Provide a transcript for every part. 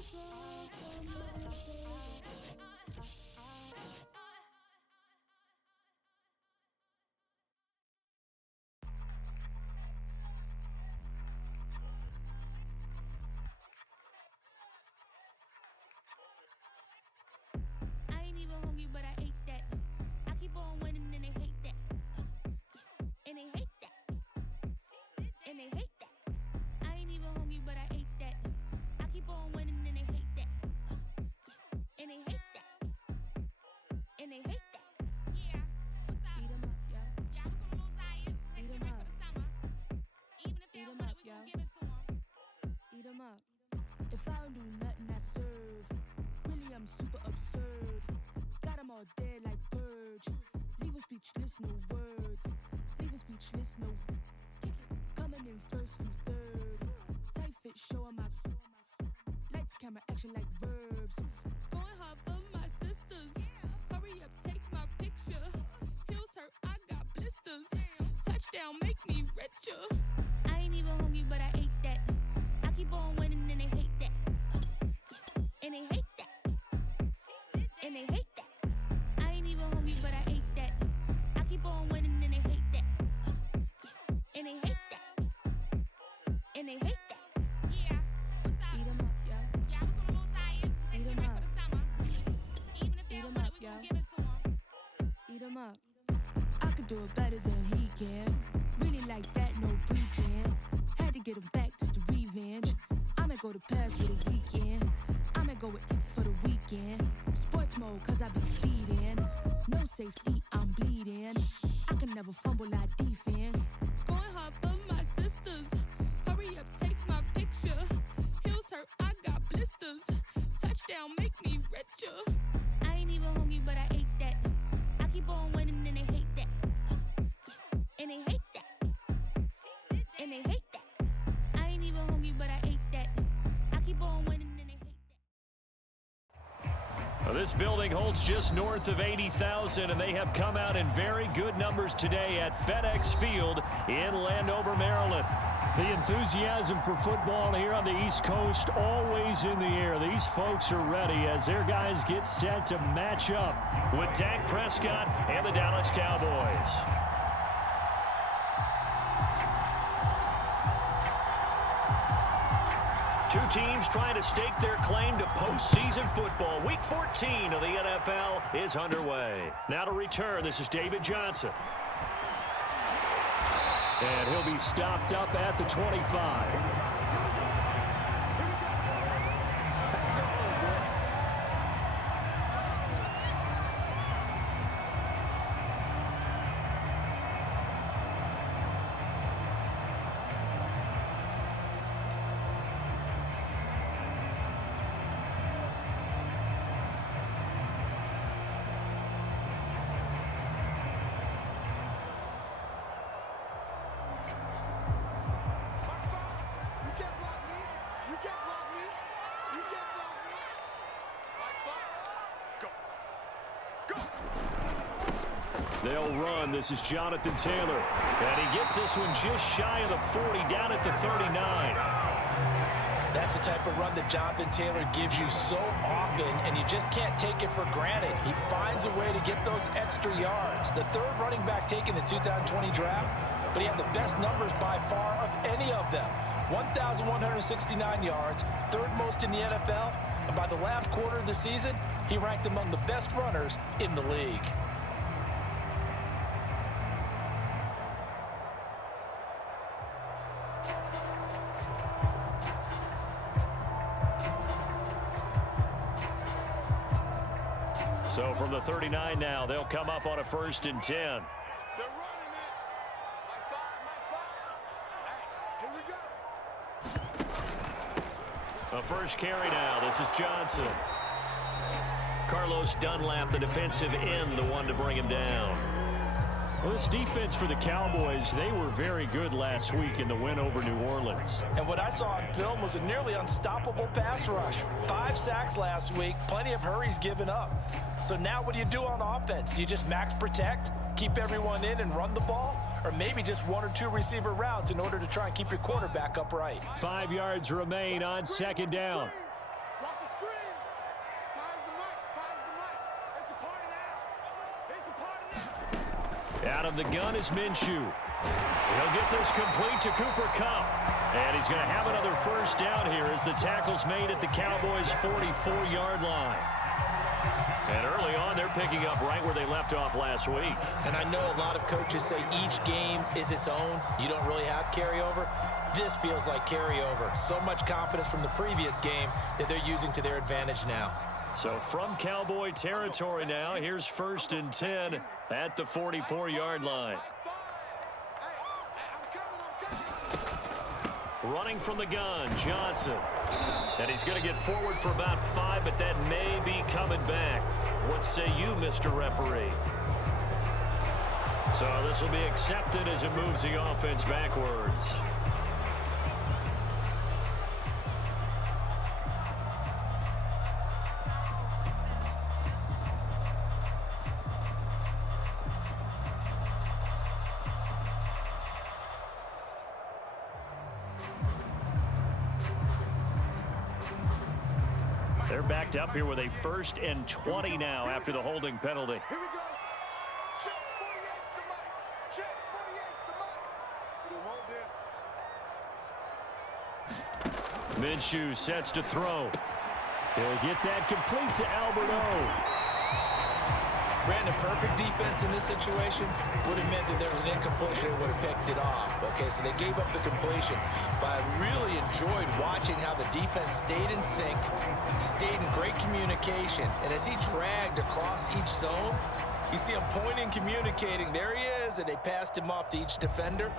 I ain't even hungry, but I ate that. I keep on winning and they hate that. And they hate that. And they hate that. I ain't even hungry, but I ate that. I keep on winning and they hate that. And they hate that. And they hate that. Yeah, what's up? Eat 'em up, yo. Yeah, I was on a little diet. Had to get ready for the summer. Even if they don't want it, we gon' give it to 'em. Eat 'em up. If I don't do nothing, I serve. Really, I'm super absurd. Got 'em all dead like purge. Leave 'em speechless, no words. Leave 'em speechless, no. Coming in first, you third. Tight fit, showing my. Lights, camera, action like verbs. Going hard for my sisters. Hurry up, take my picture. Heels hurt, I got blisters. Touchdown, make me richer. I ain't even hungry, but I ate that. I keep on winning and they hate that. And they hate that. And they hate that. I ain't even hungry, but I ate that. I keep on winning and they hate that. And they hate that. And they hate that. Yeah, what's up? Eat 'em up, yo. Yeah, I was on a little diet. Had to get ready for the summer. Even if they don't want it, we gon' give it to 'em. Eat 'em up. I could do it better than he can. Really like that, no pretend. Had to get him back just to revenge. I'ma go to Paris for the weekend. I'ma go with for the weekend. Sports mode, cause I be speeding. No safety, I'm bleeding. I can never fumble, I defend. Going hard for my sisters. Hurry up, take my picture. Heels hurt, I got blisters. Touchdown, make me richer. I ain't even hungry, but I ate that. I keep on winning and they hate that. And they hate that. And they hate that. I ain't even hungry, but I ate that. I keep on winning and they hate that. Well, this building holds just north of 80,000, and they have come out in very good numbers today at FedEx Field in Landover, Maryland. The enthusiasm for football here on the East Coast always in the air. These folks are ready as their guys get set to match up with Dak Prescott and the Dallas Cowboys. Two teams trying to stake their claim to postseason football. Week 14 of the NFL is underway. Now to return, this is David Johnson. And he'll be stopped up at the 25. They'll run. This is Jonathan Taylor. And he gets this one just shy of the 40, down at the 39. That's the type of run that Jonathan Taylor gives you so often, and you just can't take it for granted. He finds a way to get those extra yards. The third running back taken in the 2020 draft, but he had the best numbers by far of any of them. 1,169 yards, third most in the NFL, and by the last quarter of the season, he ranked among the best runners in the league. So from the 39 now, they'll come up on a 1st and 10. They're running it. Hey, here we go. A first carry now. This is Johnson. Carlos Dunlap, the defensive end, the one to bring him down. Well, this defense for the Cowboys, they were very good last week in the win over New Orleans. And what I saw on film was a nearly unstoppable pass rush. 5 sacks last week, plenty of hurries given up. So now what do you do on offense? You just max protect, keep everyone in and run the ball? Or maybe just 1 or 2 receiver routes in order to try and keep your quarterback upright? 5 yards remain on 2nd down. Watch of the gun is Minshew. He'll get this complete to Cooper Kupp. And he's going to have another first down here as the tackle's made at the Cowboys' 44-yard line. And early on, they're picking up right where they left off last week. And I know a lot of coaches say each game is its own. You don't really have carryover. This feels like carryover. So much confidence from the previous game that they're using to their advantage now. So from Cowboy territory now, here's 1st and 10 at the 44-yard line. Running from the gun, Johnson. And he's going to get forward for about 5, but that may be coming back. What say you, Mr. Referee? So this will be accepted as it moves the offense backwards. They're backed up here with a 1st and 20 now after the holding penalty. Here we go. Check 48's the mic. Check 48's the mic. We'll hold this. Minshew sets to throw. He'll get that complete to Albert O. Brandon, perfect defense in this situation would have meant that there was an incompletion and would have picked it off. Okay, so they gave up the completion. But I really enjoyed watching how the defense stayed in sync, stayed in great communication. And as he dragged across each zone, you see him pointing, communicating. There he is, and they passed him off to each defender.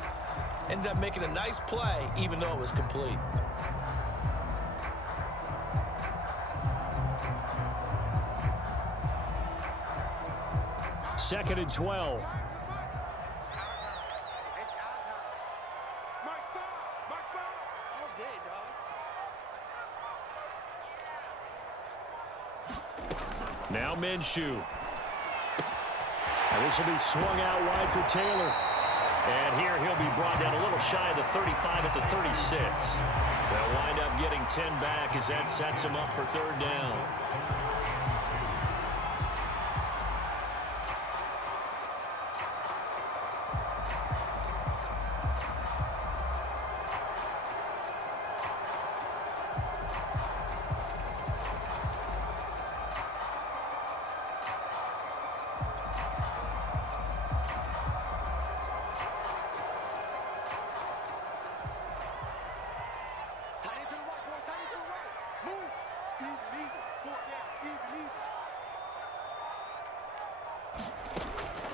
Ended up making a nice play, even though it was complete. 2nd and 12. It's our time. It's our time. Mike Bob. All day, dog. Now Minshew. And this will be swung out wide for Taylor. And here he'll be brought down a little shy of the 35 at the 36. They'll wind up getting 10 back as that sets him up for 3rd down.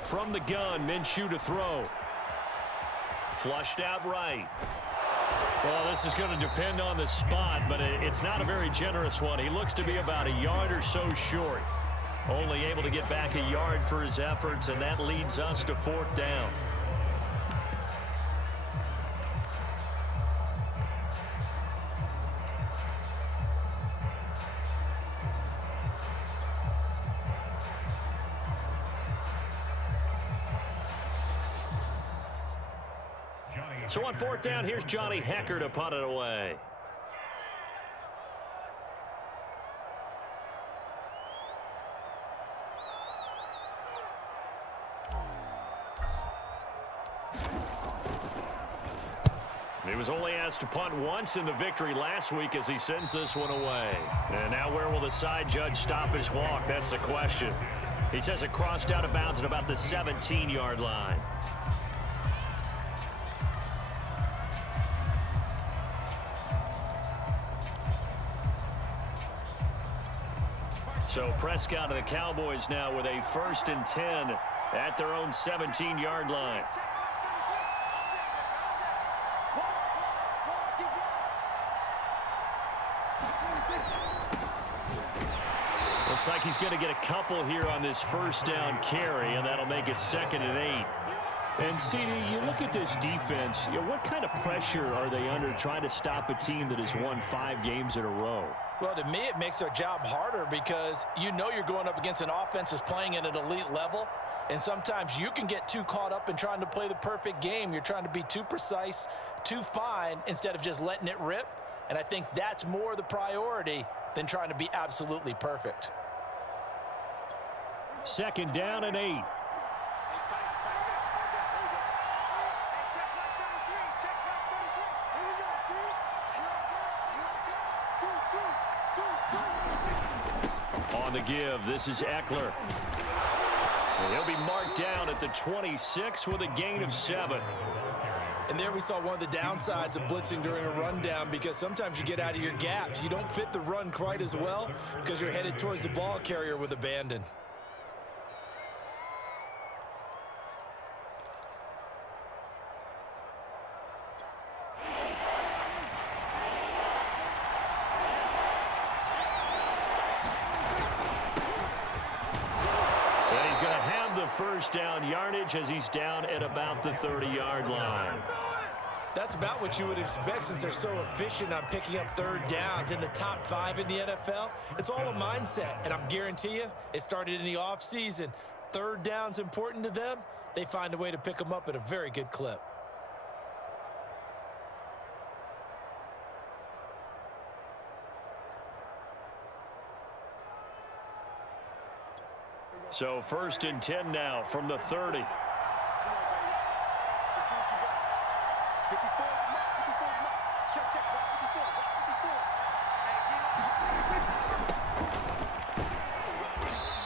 From the gun, Minshew to throw. Flushed out right. Well, this is going to depend on the spot, but it's not a very generous one. He looks to be about a yard or so short. Only able to get back a yard for his efforts, and that leads us to 4th down. So on 4th down, here's Johnny Hekker to punt it away. He was only asked to punt once in the victory last week as he sends this one away. And now where will the side judge stop his walk? That's the question. He says it crossed out of bounds at about the 17-yard line. So Prescott and the Cowboys now with a 1st and 10 at their own 17-yard line. Looks like he's going to get a couple here on this 1st down carry, and that'll make it 2nd and 8. And, CD, you look at this defense, what kind of pressure are they under trying to stop a team that has won 5 games in a row? Well, to me, it makes their job harder because you know you're going up against an offense that's playing at an elite level, and sometimes you can get too caught up in trying to play the perfect game. You're trying to be too precise, too fine, instead of just letting it rip, and I think that's more the priority than trying to be absolutely perfect. 2nd down and 8. on the give. This is Eckler. And he'll be marked down at the 26 with a gain of 7. And there we saw one of the downsides of blitzing during a rundown, because sometimes you get out of your gaps. You don't fit the run quite as well because you're headed towards the ball carrier with abandon. First down yardage as he's down at about the 30-yard line. That's about what you would expect since they're so efficient on picking up third downs. In the top 5 in the NFL, it's all a mindset, and I'm guarantee you it started in the offseason. Third down's important to them. They find a way to pick them up at a very good clip. So 1st and 10 now from the 30.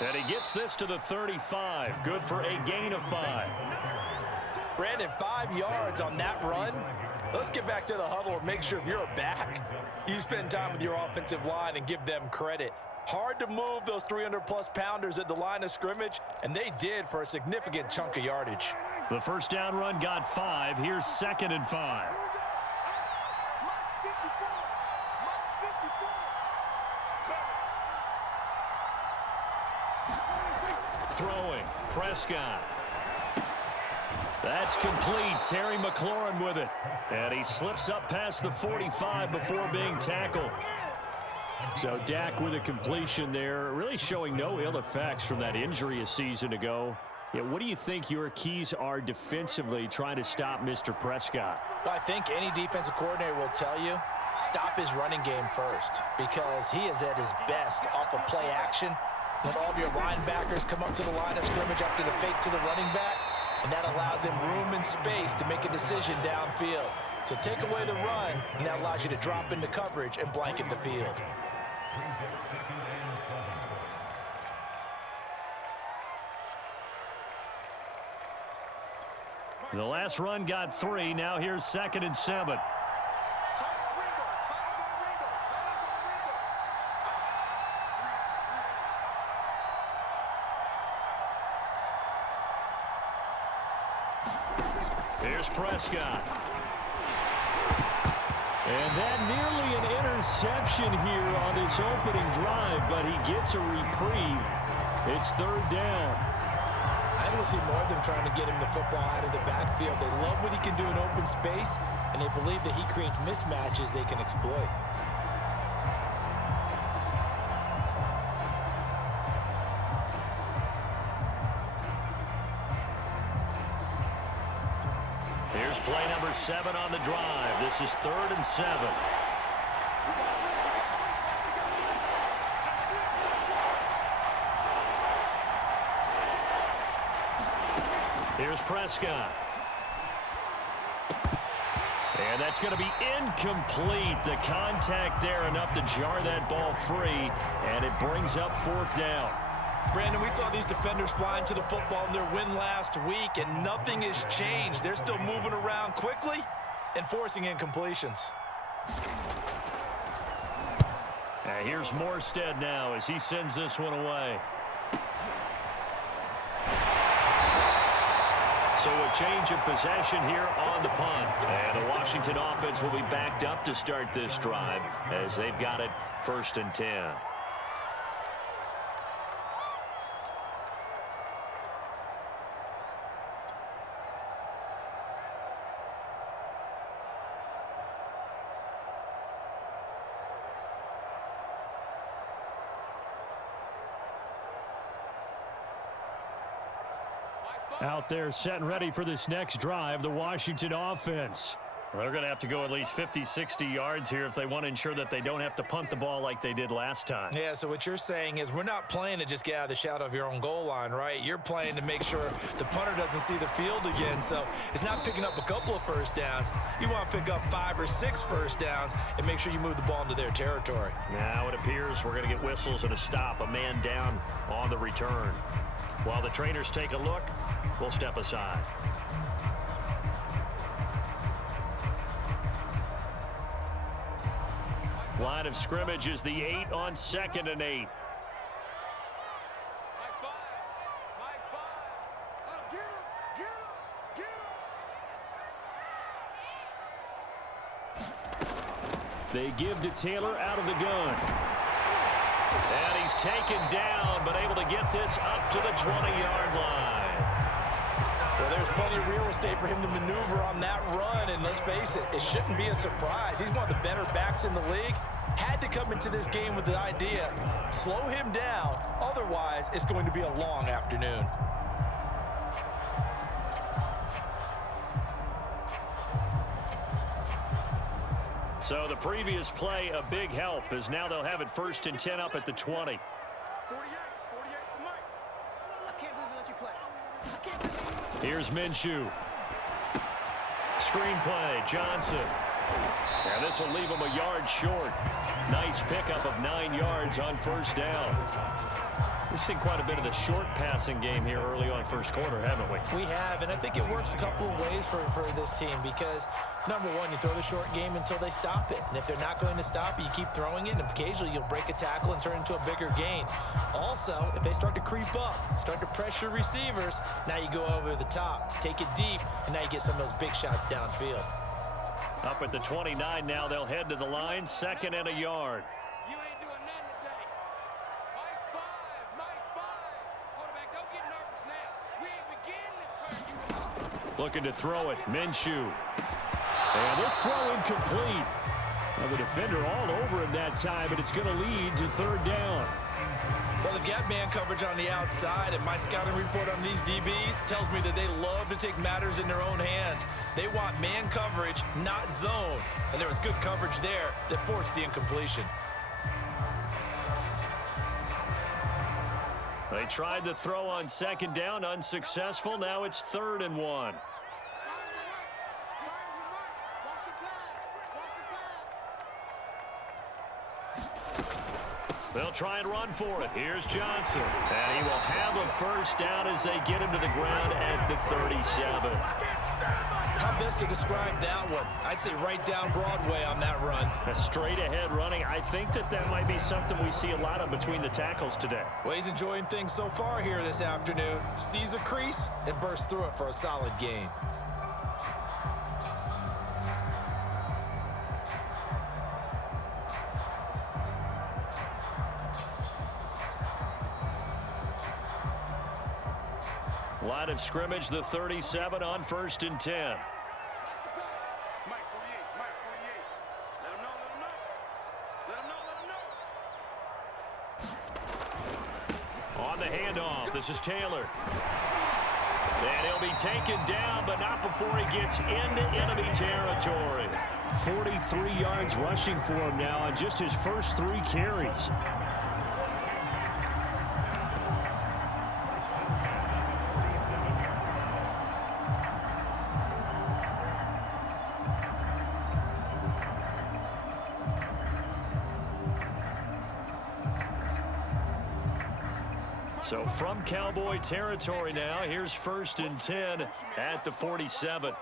And he gets this to the 35. Good for a gain of 5. Brandon, 5 yards on that run. Let's get back to the huddle and make sure if you're a back, you spend time with your offensive line and give them credit. Hard to move those 300-plus pounders at the line of scrimmage, and they did for a significant chunk of yardage. The first down run got 5. Here's 2nd and 5. Throwing, Prescott. That's complete. Terry McLaurin with it. And he slips up past the 45 before being tackled. So Dak with a completion there, really showing no ill effects from that injury a season ago. Yeah, what do you think your keys are defensively trying to stop Mr. Prescott? Well, I think any defensive coordinator will tell you, stop his running game first, because he is at his best off of play action. When all of your linebackers come up to the line of scrimmage after the fake to the running back, and that allows him room and space to make a decision downfield. So take away the run, and that allows you to drop into coverage and blanket the field. The last run got 3. Now here's 2nd and 7. Here's Prescott. And that nearly an interception here on this opening drive, but he gets a reprieve. It's 3rd down. I will see more of them trying to get him the football out of the backfield. They love what he can do in open space, and they believe that he creates mismatches they can exploit. Here's play number 7 on the drive. This is 3rd and 7. Here's Prescott. And that's going to be incomplete. The contact there enough to jar that ball free, and it brings up 4th down. Brandon, we saw these defenders flying to the football in their win last week, and nothing has changed. They're still moving around quickly and forcing incompletions. And here's Morstead now as he sends this one away. So a change of possession here on the punt. And the Washington offense will be backed up to start this drive as they've got it 1st and 10. Out there set and ready for this next drive, the Washington offense. Well, they're going to have to go at least 50, 60 yards here if they want to ensure that they don't have to punt the ball like they did last time. Yeah, so what you're saying is we're not playing to just get out of the shadow of your own goal line, right? You're playing to make sure the punter doesn't see the field again. So it's not picking up a couple of first downs. You want to pick up 5 or 6 first downs and make sure you move the ball into their territory. Now it appears we're going to get whistles and a stop, a man down on the return. While the trainers take a look, we'll step aside. Line of scrimmage is the 8 on 2nd and 8. They give to Taylor out of the gun. And he's taken down, but able to get this up to the 20-yard line. Well, there's plenty of real estate for him to maneuver on that run, and let's face it, it shouldn't be a surprise. He's one of the better backs in the league. Had to come into this game with the idea, slow him down, otherwise it's going to be a long afternoon. So the previous play, a big help, as now they'll have it 1st and 10 up at the 20. 48 for Mike. I can't believe they let you play. I can't believe they let you play. Here's Minshew. Screen play, Johnson. And this will leave him a yard short. Nice pickup of 9 yards on 1st down. We've seen quite a bit of the short passing game here early on 1st quarter, haven't we? We have, and I think it works a couple of ways for this team because, number one, you throw the short game until they stop it. And if they're not going to stop it, you keep throwing it, and occasionally you'll break a tackle and turn into a bigger gain. Also, if they start to creep up, start to pressure receivers, now you go over the top, take it deep, and now you get some of those big shots downfield. Up at the 29 now, they'll head to the line, 2nd and a yard. You ain't doing nothing today. Mike 5. Quarterback, don't get nervous now. We ain't beginning to turn you up. Looking to throw it, Minshew. And this throw incomplete. Well, the defender all over him that time, but it's going to lead to 3rd down. Well, they've got man coverage on the outside, and my scouting report on these DBs tells me that they love to take matters in their own hands. They want man coverage, not zone. And there was good coverage there that forced the incompletion. They tried the throw on 2nd down, unsuccessful. Now it's 3rd and 1. They'll try and run for it. Here's Johnson. And he will have a 1st down as they get him to the ground at the 37. How best to describe that one? I'd say right down Broadway on that run. A straight ahead running. I think that might be something we see a lot of between the tackles today. Well, he's enjoying things so far here this afternoon. Sees a crease and bursts through it for a solid gain. Line of scrimmage, the 37 on 1st and 10. Mike 48. Let him know. On the handoff, this is Taylor. And he'll be taken down, but not before he gets into enemy territory. 43 yards rushing for him now on just his first 3 carries. So from Cowboy territory now, here's 1st and 10 at the 47. Single.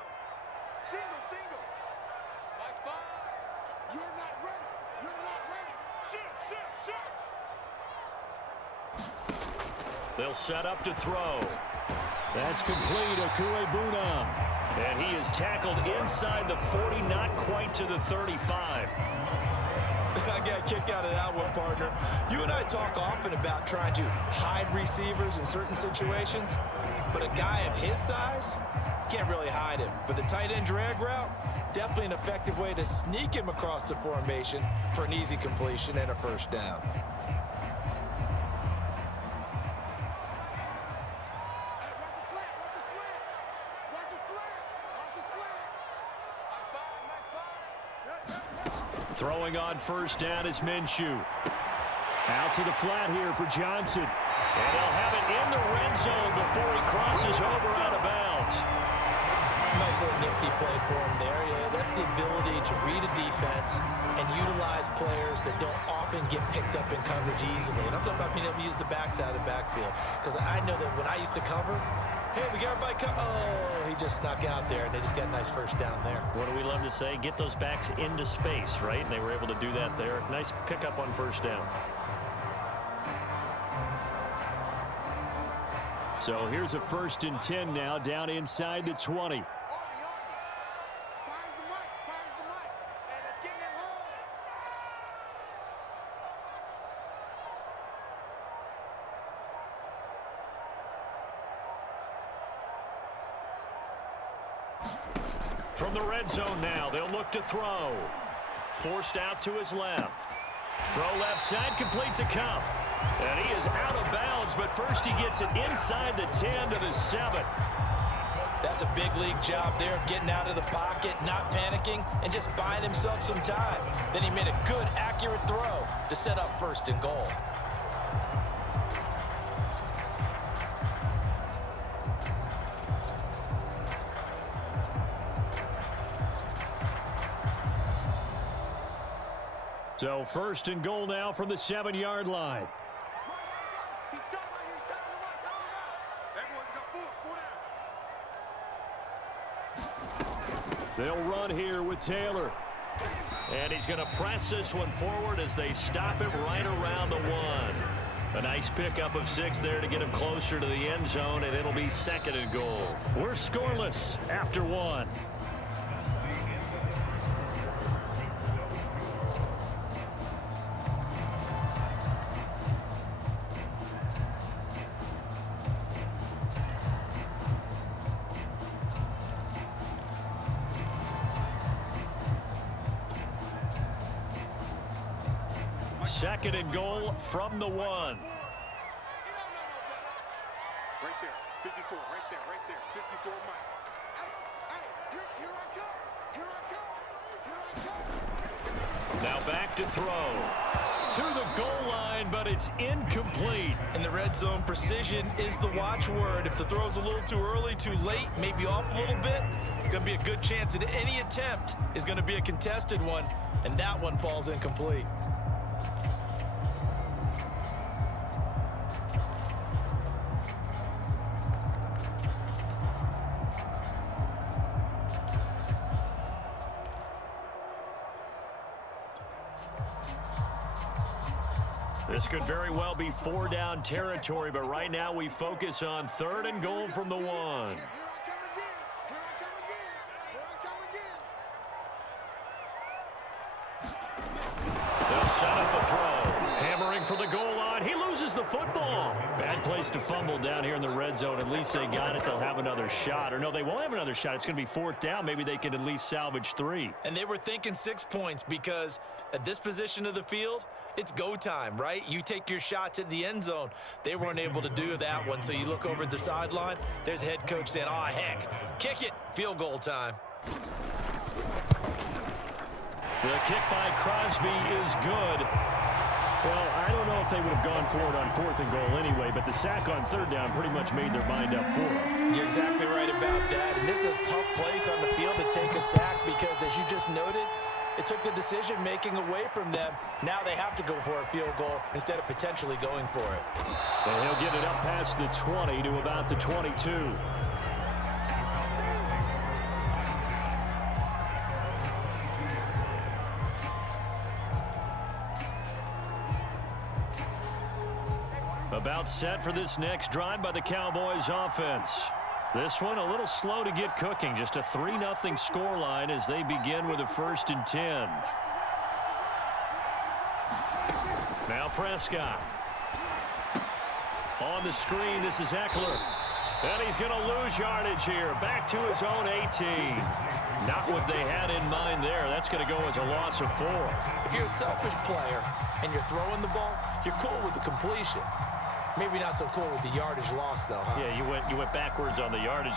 Mike 5. You're not ready. Shoot. They'll set up to throw. That's complete, Okuebuna. And he is tackled inside the 40, not quite to the 35. I got a kick out of that one, partner. You and I talk often about trying to hide receivers in certain situations, but a guy of his size can't really hide him. But the tight end drag route, definitely an effective way to sneak him across the formation for an easy completion and a 1st down. Watch his flat. Throwing on first down is Minshew. Out to the flat here for Johnson. And they'll have it in the red zone before he crosses over out of bounds. Nice little nifty play for him there. Yeah, that's the ability to read a defense and utilize players that don't often get picked up in coverage easily. And I'm talking about being able to use the backs out of the backfield. Because I know that when I used to cover, hey, we got everybody oh, he just snuck out there, and they just got a nice first down there. What do we love to say? Get those backs into space, right? And they were able to do that there. Nice pickup on first down. So here's a 1st and 10 now, down inside the 20. From the red zone now, they'll look to throw. Forced out to his left. Throw left side, complete to Cup. And he is out of bounds, but first he gets it inside the 10 to the 7. That's a big league job there of getting out of the pocket, not panicking, and just buying himself some time. Then he made a good, accurate throw to set up 1st and goal. So 1st and goal now from the 7-yard line. They'll run here with Taylor. And he's going to press this one forward as they stop him right around the 1. A nice pickup of 6 there to get him closer to the end zone, and it'll be 2nd and goal. We're scoreless after 1. Second and goal from the 1. Right there, 54, right there, 54 Mike. Hey, here I come. Now back to throw. To the goal line, but it's incomplete. In the red zone, precision is the watchword. If the throw's a little too early, too late, maybe off a little bit, going to be a good chance that any attempt is going to be a contested one, and that one falls incomplete. This could very well be 4-down territory, but right now we focus on 3rd and goal from the 1. Here I come again. They'll set up a throw. Hammering for the goal line. He loses the football. Bad place to fumble down here in the red zone. At least they got it. They'll have another shot. Or no, they won't have another shot. It's going to be 4th down. Maybe they can at least salvage 3. And they were thinking 6 points because at this position of the field, it's go time, right? You take your shots at the end zone. They weren't able to do that one, so you look over at the sideline. There's the head coach saying, oh, heck, kick it, field goal time. The kick by Crosby is good. Well, I don't know if they would have gone for it on 4th and goal anyway, but the sack on 3rd down pretty much made their mind up for it. You're exactly right about that. And this is a tough place on the field to take a sack because, as you just noted, it took the decision-making away from them. Now they have to go for a field goal instead of potentially going for it. And he'll get it up past the 20 to about the 22. About set for this next drive by the Cowboys offense. This one a little slow to get cooking. Just a 3-0 scoreline as they begin with a 1st and 10. Now Prescott. On the screen, this is Eckler. And he's going to lose yardage here. Back to his own 18. Not what they had in mind there. That's going to go as a loss of 4. If you're a selfish player and you're throwing the ball, you're cool with the completion. Maybe not so cool with the yardage loss, though, huh? Yeah, you went backwards on the yardage.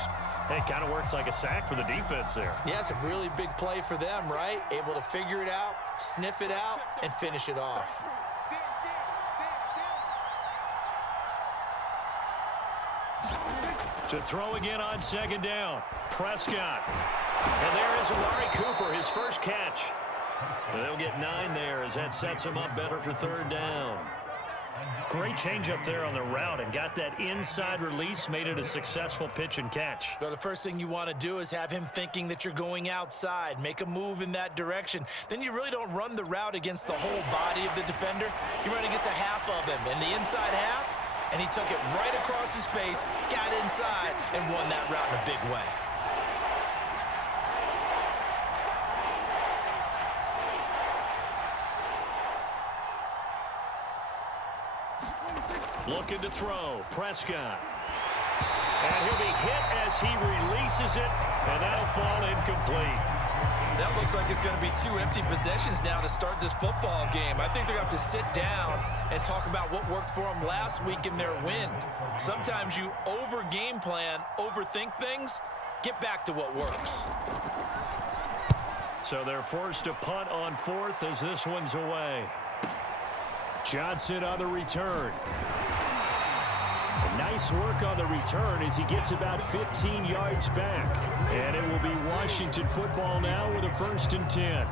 It kind of works like a sack for the defense there. Yeah, it's a really big play for them, right? Able to figure it out, sniff it out, and finish it off. To throw again on second down. Prescott. And there is Amari Cooper, his first catch. They'll get 9 there as that sets him up better for third down. Great change up there on the route and got that inside release, made it a successful pitch and catch. So the first thing you want to do is have him thinking that you're going outside, make a move in that direction. Then you really don't run the route against the whole body of the defender. You run against a half of him, and the inside half, and he took it right across his face, got inside, and won that route in a big way. Looking to throw, Prescott. And he'll be hit as he releases it, and that'll fall incomplete. That looks like it's going to be 2 empty possessions now to start this football game. I think they're going to have to sit down and talk about what worked for them last week in their win. Sometimes you over-game plan, overthink things, get back to what works. So they're forced to punt on 4th as this one's away. Johnson on the return. Nice work on the return as he gets about 15 yards back. And it will be Washington football now with a 1st and 10.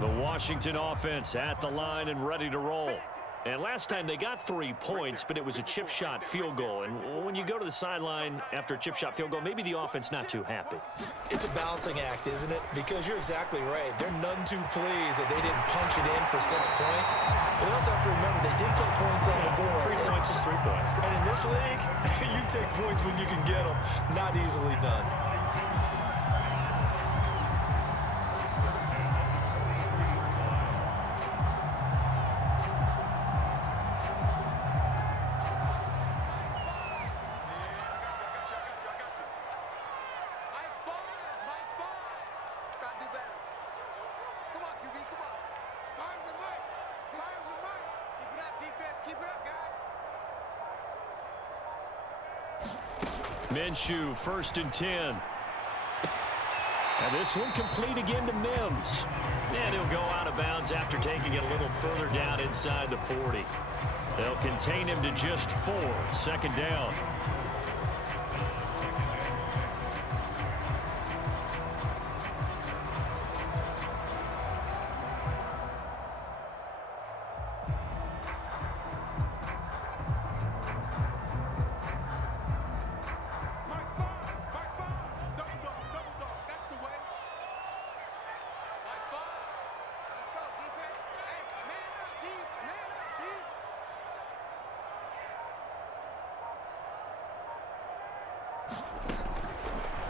The Washington offense at the line and ready to roll. And last time they got 3 points, but it was a chip shot field goal. And when you go to the sideline after a chip shot field goal, maybe the offense not too happy. It's a balancing act, isn't it? Because you're exactly right. They're none too pleased that they didn't punch it in for 6 points. But they also have to remember they did put points on the board. 3 points is 3 points. And in this league, you take points when you can get them. Not easily done. Minshew, 1st and 10. And this one complete again to Mims. And he'll go out of bounds after taking it a little further down inside the 40. They'll contain him to just 4. 2nd down.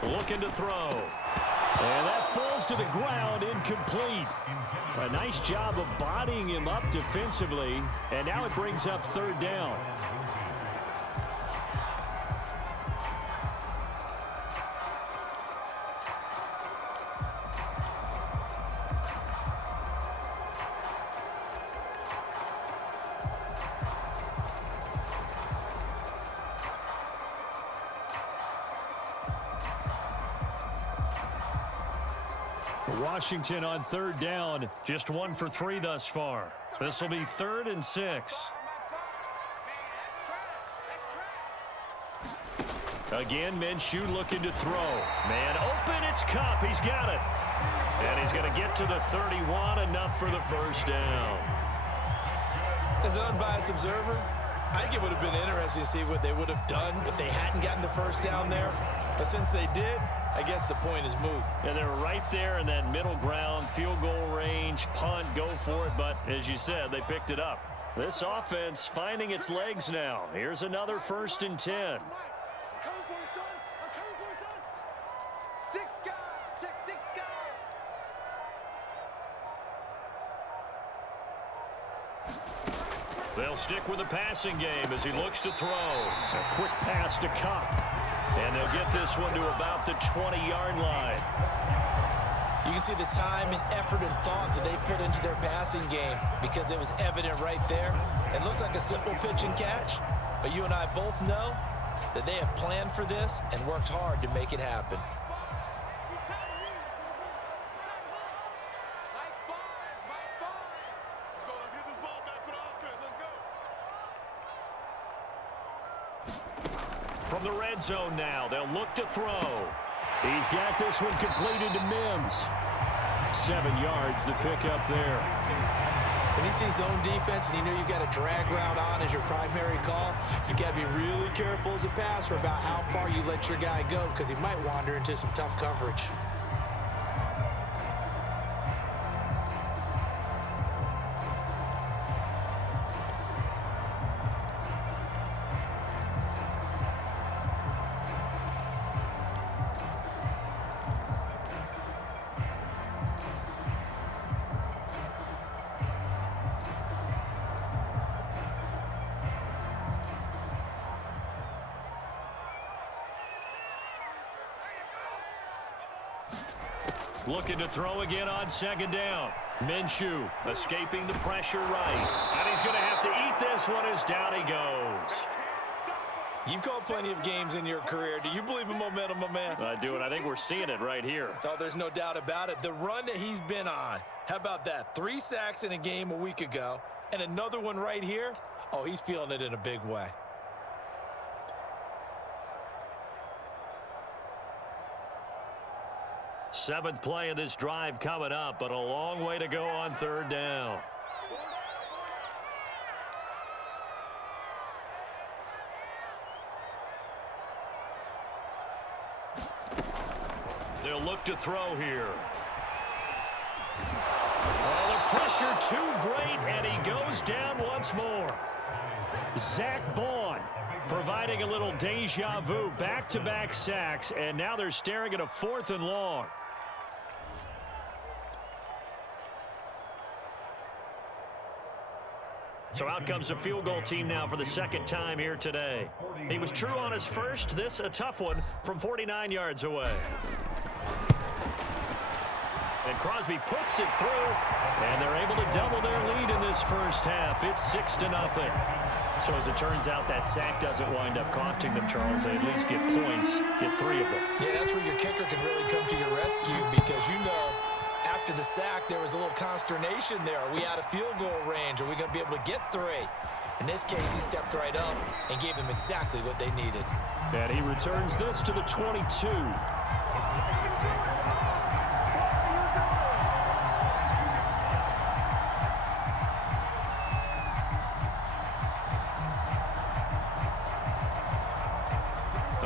Looking to throw. And that falls to the ground, incomplete. A nice job of bodying him up defensively. And now it brings up 3rd down. Washington on 3rd down, just 1 for 3 thus far. This will be 3rd and 6. Again, Minshew looking to throw. Man open, it's Kupp. He's got it. And he's going to get to the 31, enough for the 1st down. As an unbiased observer, I think it would have been interesting to see what they would have done if they hadn't gotten the 1st down there. But since they did, I guess the point is moot. And they're right there in that middle ground, field goal range, punt, go for it. But as you said, they picked it up. This offense finding its legs now. Here's another 1st and 10. I'm coming for you, son. I'm coming for you, son. 6 guys. Check 6 guys. They'll stick with the passing game as he looks to throw. A quick pass to Kupp. And they'll get this one to about the 20-yard line. You can see the time and effort and thought that they put into their passing game because it was evident right there. It looks like a simple pitch and catch, but you and I both know that they have planned for this and worked hard to make it happen. From the red zone now, they'll look to throw. He's got this one completed to Mims. 7 yards the pickup there. When you see zone defense and you know you've got a drag route on as your primary call, you've got to be really careful as a passer about how far you let your guy go because he might wander into some tough coverage. Looking to throw again on second down. Minshew escaping the pressure right. And he's going to have to eat this one as down he goes. You've called plenty of games in your career. Do you believe in momentum, my man? I do, and I think we're seeing it right here. Oh, there's no doubt about it. The run that he's been on. How about that? 3 sacks in a game a week ago, and another one right here. Oh, he's feeling it in a big way. Seventh play of this drive coming up, but a long way to go on third down. They'll look to throw here. Oh, the pressure too great, and he goes down once more. Zach Bond providing a little deja vu, back-to-back sacks, and now they're staring at a 4th and long. So out comes a field goal team now for the second time here today. He was true on his first. This a tough one from 49 yards away. And Crosby puts it through, and they're able to double their lead in this first half. It's 6-0. So as it turns out, that sack doesn't wind up costing them, Charles. They at least get points, get 3 of them. Yeah, that's where your kicker can really come to your rescue because you know after the sack there was a little consternation there. Are we out of field goal range? Are we going to be able to get 3? In this case, he stepped right up and gave them exactly what they needed. And he returns this to the 22.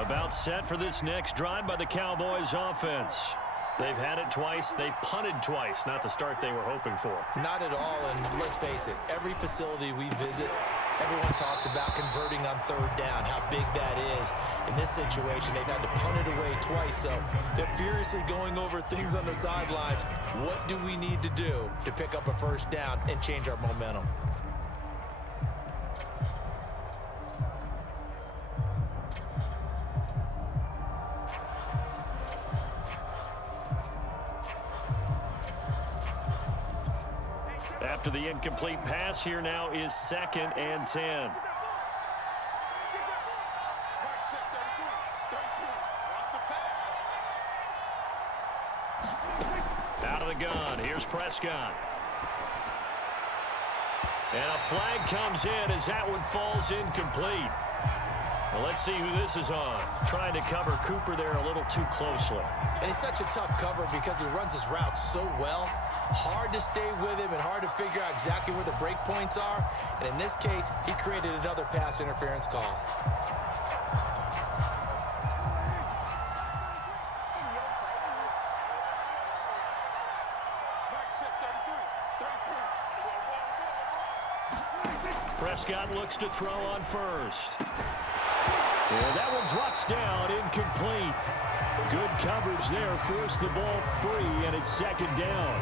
About set for this next drive by the Cowboys offense. They've had it twice. They've punted twice. Not the start they were hoping for. Not at all, and let's face it, every facility we visit, everyone talks about converting on third down, how big that is. In this situation, they've had to punt it away twice, so they're furiously going over things on the sidelines. What do we need to do to pick up a first down and change our momentum? After the incomplete pass, here now is 2nd and 10. Out of the gun, here's Prescott. And a flag comes in as that one falls incomplete. Well, let's see who this is on. Trying to cover Cooper there a little too closely. And he's such a tough cover because he runs his route so well. Hard to stay with him and hard to figure out exactly where the break points are. And in this case, he created another pass interference call. Prescott looks to throw on first. And that one drops down, incomplete. Good coverage there, forced the ball free, and it's 2nd down.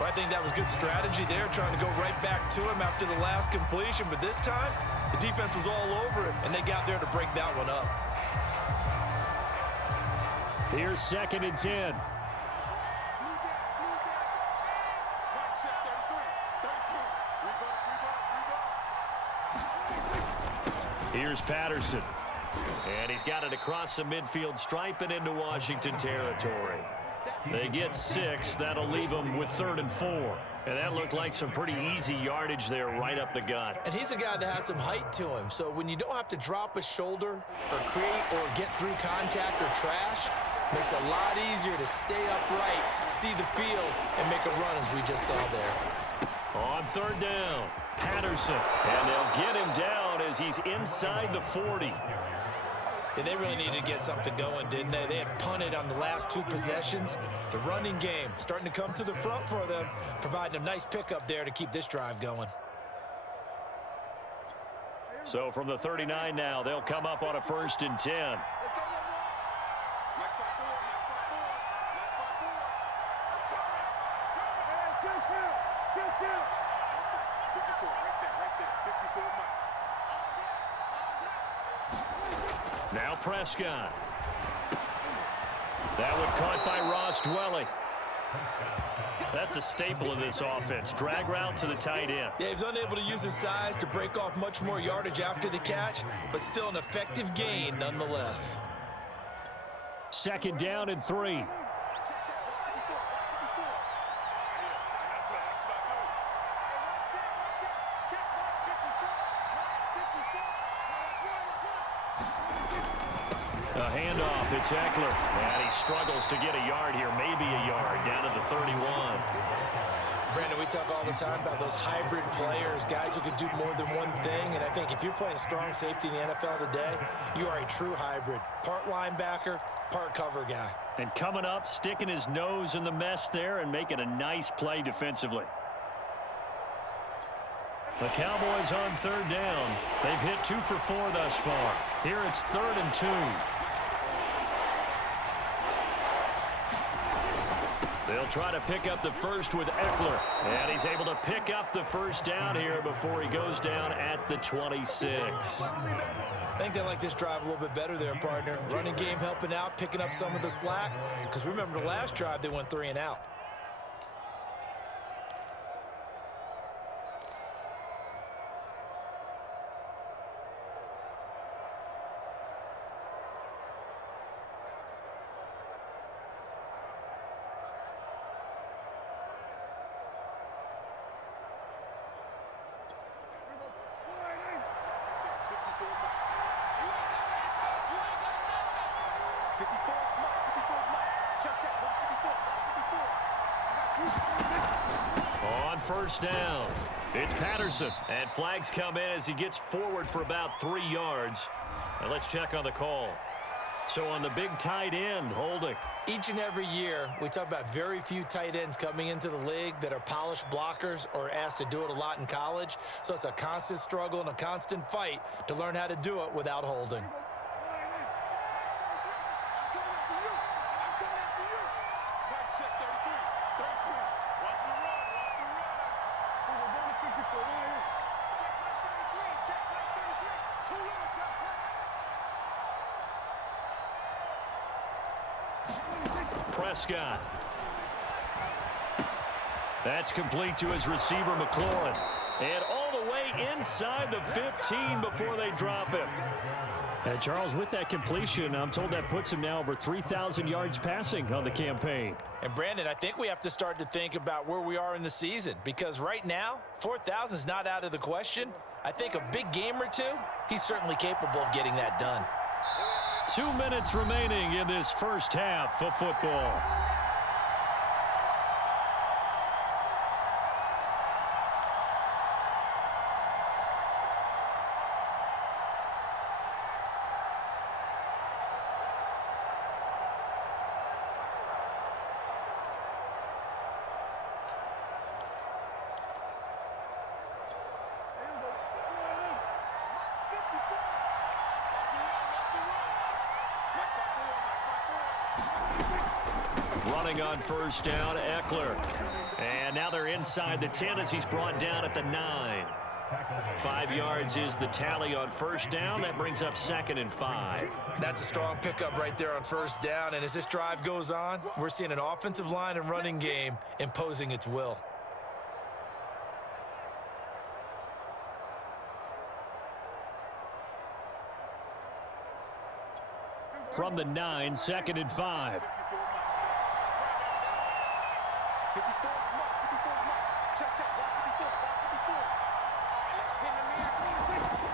Well, I think that was good strategy there, trying to go right back to him after the last completion. But this time, the defense was all over him, and they got there to break that one up. Here's 2nd and 10. Here's Patterson. And he's got it across the midfield stripe and into Washington territory. They get 6. That'll leave them with 3rd and 4. And that looked like some pretty easy yardage there right up the gut. And he's a guy that has some height to him. So when you don't have to drop a shoulder or create or get through contact or trash, makes it a lot easier to stay upright, see the field, and make a run as we just saw there. On 3rd down, Patterson. And they'll get him down as he's inside the 40. Yeah, they really needed to get something going, didn't they? They had punted on the last 2 possessions. The running game starting to come to the front for them, providing a nice pickup there to keep this drive going. So from the 39 now, they'll come up on a 1st and 10. Let's go, Max 5-4, Max 5-4. 54, right there. 54, Mike. Now Prescott. That one caught by Ross Dwelly. That's a staple of this offense. Drag route to the tight end. Yeah, he was unable to use his size to break off much more yardage after the catch, but still an effective gain nonetheless. 2nd down and 3. A handoff, it's Eckler. And he struggles to get a yard here, maybe a yard, down to the 31. Brandon, we talk all the time about those hybrid players, guys who can do more than one thing, and I think if you're playing strong safety in the NFL today, you are a true hybrid. Part linebacker, part cover guy. And coming up, sticking his nose in the mess there and making a nice play defensively. The Cowboys on 3rd down. They've hit 2 for 4 thus far. Here it's 3rd and 2. They'll try to pick up the first with Eckler. And he's able to pick up the 1st down here before he goes down at the 26. I think they like this drive a little bit better there, partner. Running game helping out, picking up some of the slack. Because remember the last drive, they went 3 and out. On 1st down, it's Patterson. And flags come in as he gets forward for about 3 yards. And let's check on the call. So on the big tight end, holding. Each and every year, we talk about very few tight ends coming into the league that are polished blockers or asked to do it a lot in college. So it's a constant struggle and a constant fight to learn how to do it without holding. Prescott. That's complete to his receiver, McLaurin. And all the way inside the 15 before they drop him. And Charles, with that completion, I'm told that puts him now over 3,000 yards passing on the campaign. And Brandon, I think we have to start to think about where we are in the season, because right now, 4,000 is not out of the question. I think a big game or two, he's certainly capable of getting that done. 2 minutes remaining in this first half of football. Running on 1st down, Eckler. And now they're inside the 10 as he's brought down at the 9. 5 yards is the tally on 1st down. That brings up 2nd and 5. That's a strong pickup right there on 1st down. And as this drive goes on, we're seeing an offensive line and running game imposing its will. from the 9, 2nd and 5.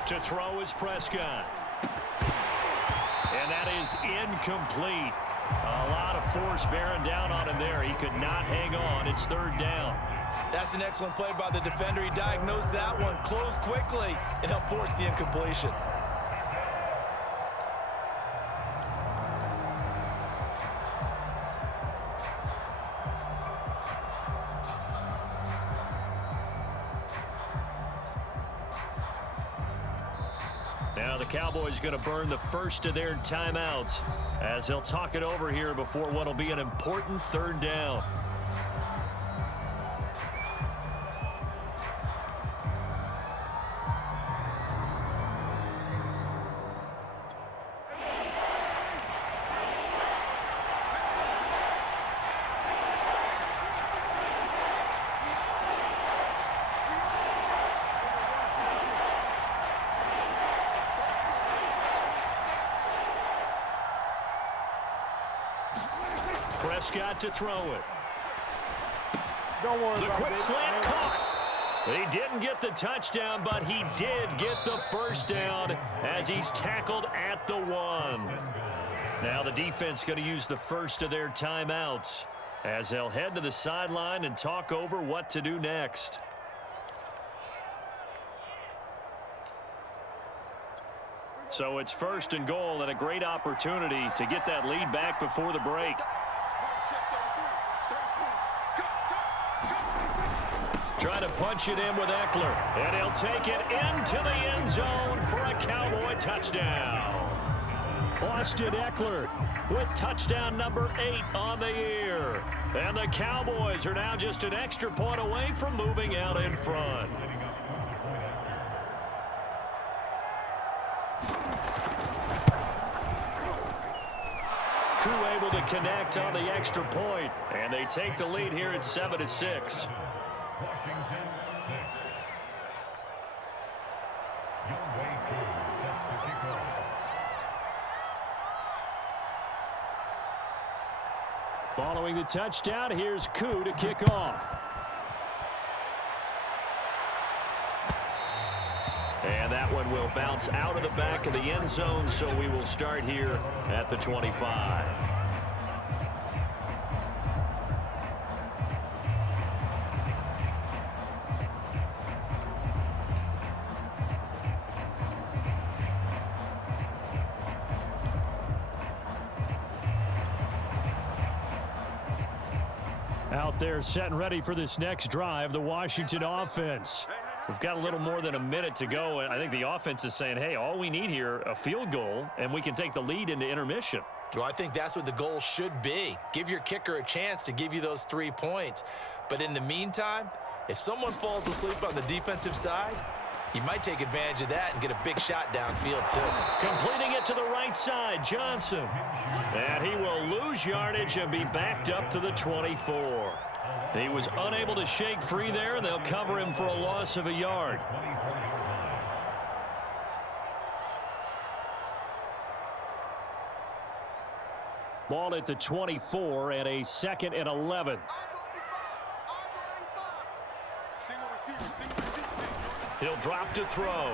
To throw is Prescott. And that is incomplete. A lot of force bearing down on him there. He could not hang on. It's 3rd down. That's an excellent play by the defender. He diagnosed that one, closed quickly, and helped force the incompletion. Now the Cowboys going to burn the first of their timeouts as they'll talk it over here before what will be an important 3rd down. Prescott to throw it. Don't worry the about quick it. slant caught. He didn't get the touchdown, but he did get the first down as he's tackled at the 1. Now the defense going to use the first of their timeouts as they'll head to the sideline and talk over what to do next. So it's 1st and goal and a great opportunity to get that lead back before the break. Trying to punch it in with Eckler, and he'll take it into the end zone for a Cowboy touchdown. Austin Eckler with touchdown number 8 on the year. And the Cowboys are now just an extra point away from moving out in front. Crew able to connect on the extra point, and they take the lead here at 7-6. Following the touchdown, here's Koo to kick off. And that one will bounce out of the back of the end zone, so we will start here at the 25. Out there set and ready for this next drive, the Washington offense. We've got a little more than a minute to go, and I think the offense is saying, hey, all we need here, a field goal, and we can take the lead into intermission. Well, I think that's what the goal should be. Give your kicker a chance to give you those 3 points. But in the meantime, if someone falls asleep on the defensive side, you might take advantage of that and get a big shot downfield, too. Completing it to the right side, Johnson. And he will lose yardage and be backed up to the 24. He was unable to shake free there, and they'll cover him for a loss of a yard. Ball at the 24 and a 2nd and 11. He'll drop to throw.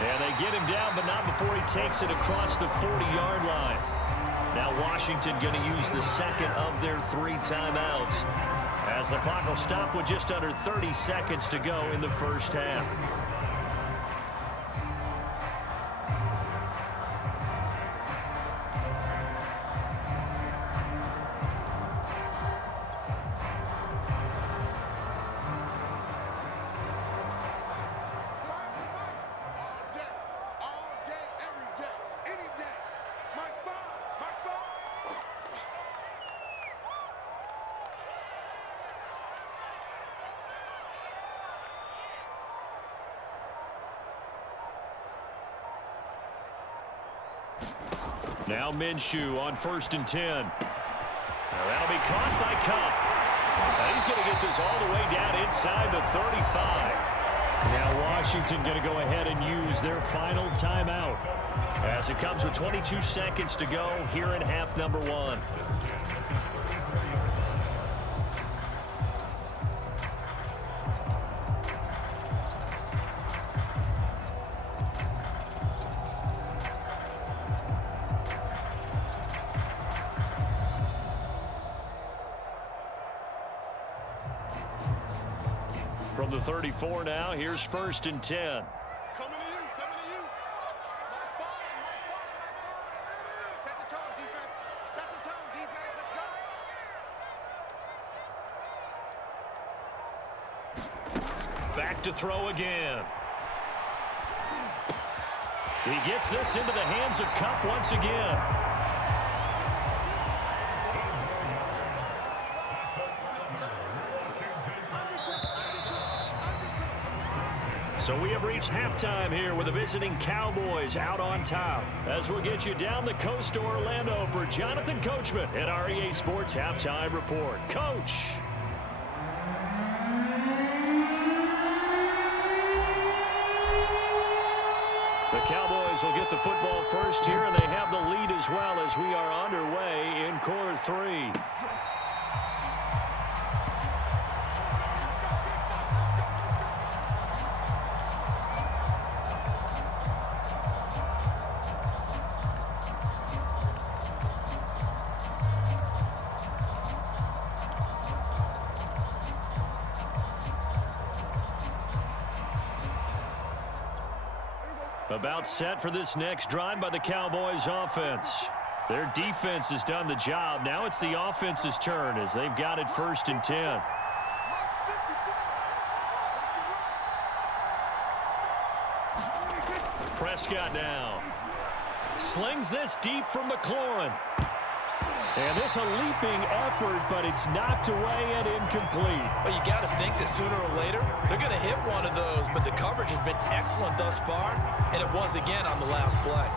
And they get him down, but not before he takes it across the 40-yard line. Now Washington going to use the second of their 3 timeouts as the clock will stop with just under 30 seconds to go in the first half. Now Minshew on 1st and 10. Now that'll be caught by Cup. Now he's going to get this all the way down inside the 35. Now Washington going to go ahead and use their final timeout as it comes with 22 seconds to go here in half number 1. From the 34 now, here's 1st and 10. Coming to you, coming to you. Set the tone, defense. Set the tone, defense. Let's go. Back to throw again. He gets this into the hands of Kupp once again. So we have reached halftime here with the visiting Cowboys out on top. As we'll get you down the coast to Orlando for Jonathan Coachman at our EA Sports Halftime Report. Coach. The Cowboys will get the football first here, and they have the lead as well as we are underway in quarter 3. About set for this next drive by the Cowboys offense. Their defense has done the job. Now it's the offense's turn as they've got it 1st and 10. Prescott now. Slings this deep from McLaurin. And this a leaping effort, but it's knocked away and incomplete. Well, you got to think that sooner or later, they're going to hit one of those, but the coverage has been excellent thus far, and it was again on the last play.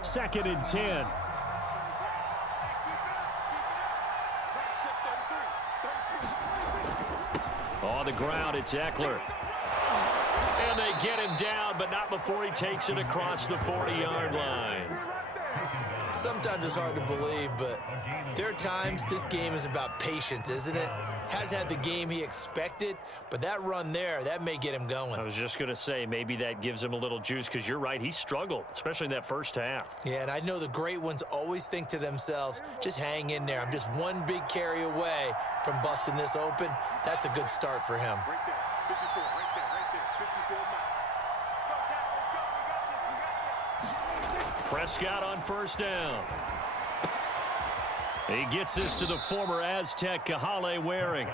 Second and 10. On the ground, it's Eckler. And they get him down, but not before he takes it across the 40-yard line. Sometimes it's hard to believe, but there are times this game is about patience, isn't it? Has had the game he expected, but that run there, that may get him going. I was just going to say, maybe that gives him a little juice, because you're right, he struggled, especially in that first half. Yeah, and I know the great ones always think to themselves, just hang in there. I'm just one big carry away from busting this open. That's a good start for him. Right there, 54, right there, 54 miles. Prescott on 1st down. He gets this to the former Aztec, Kahale Waring.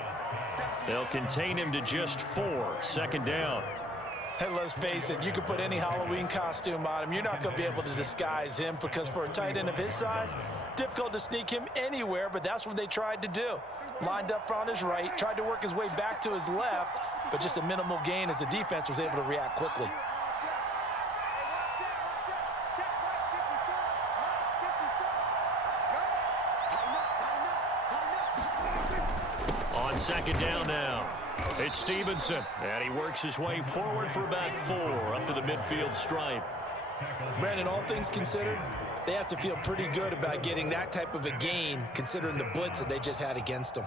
They'll contain him to just 4. 2nd down. And let's face it, you can put any Halloween costume on him. You're not going to be able to disguise him because for a tight end of his size, difficult to sneak him anywhere, but that's what they tried to do. Lined up on his right, tried to work his way back to his left, but just a minimal gain as the defense was able to react quickly. On 2nd down now, it's Stevenson, and he works his way forward for about 4 up to the midfield stripe. Brandon, all things considered, they have to feel pretty good about getting that type of a gain considering the blitz that they just had against them.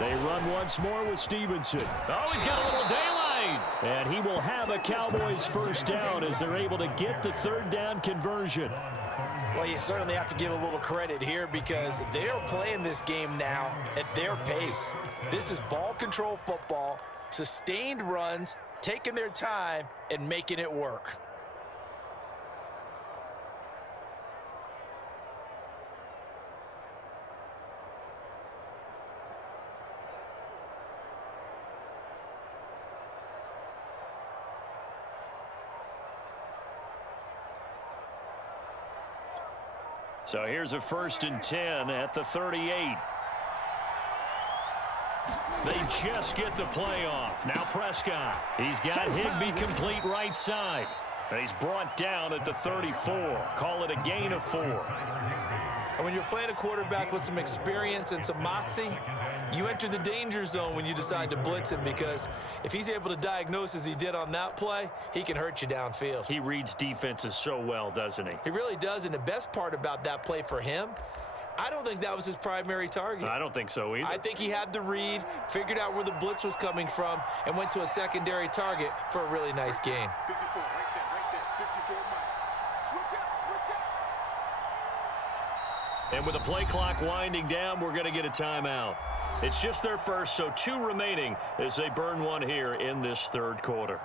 They run once more with Stevenson. Oh, he's got a little daylight. And he will have a Cowboys 1st down as they're able to get the 3rd down conversion. Well, you certainly have to give a little credit here because they are playing this game now at their pace. This is ball control football, sustained runs, taking their time, and making it work. So here's a 1st and 10 at the 38. They just get the play off. Now Prescott. He's got Higbee complete right side. And he's brought down at the 34. Call it a gain of 4. And when you're playing a quarterback with some experience and some moxie, you enter the danger zone when you decide to blitz him, because if he's able to diagnose as he did on that play, he can hurt you downfield. He reads defenses so well, doesn't he? He really does, and the best part about that play for him, I don't think that was his primary target. I don't think so either. I think he had the read, figured out where the blitz was coming from, and went to a secondary target for a really nice gain. 54, right there, 54 Mike. Switch up. And with the play clock winding down, we're going to get a timeout. It's just their first, so 2 remaining as they burn one here in this 3rd quarter.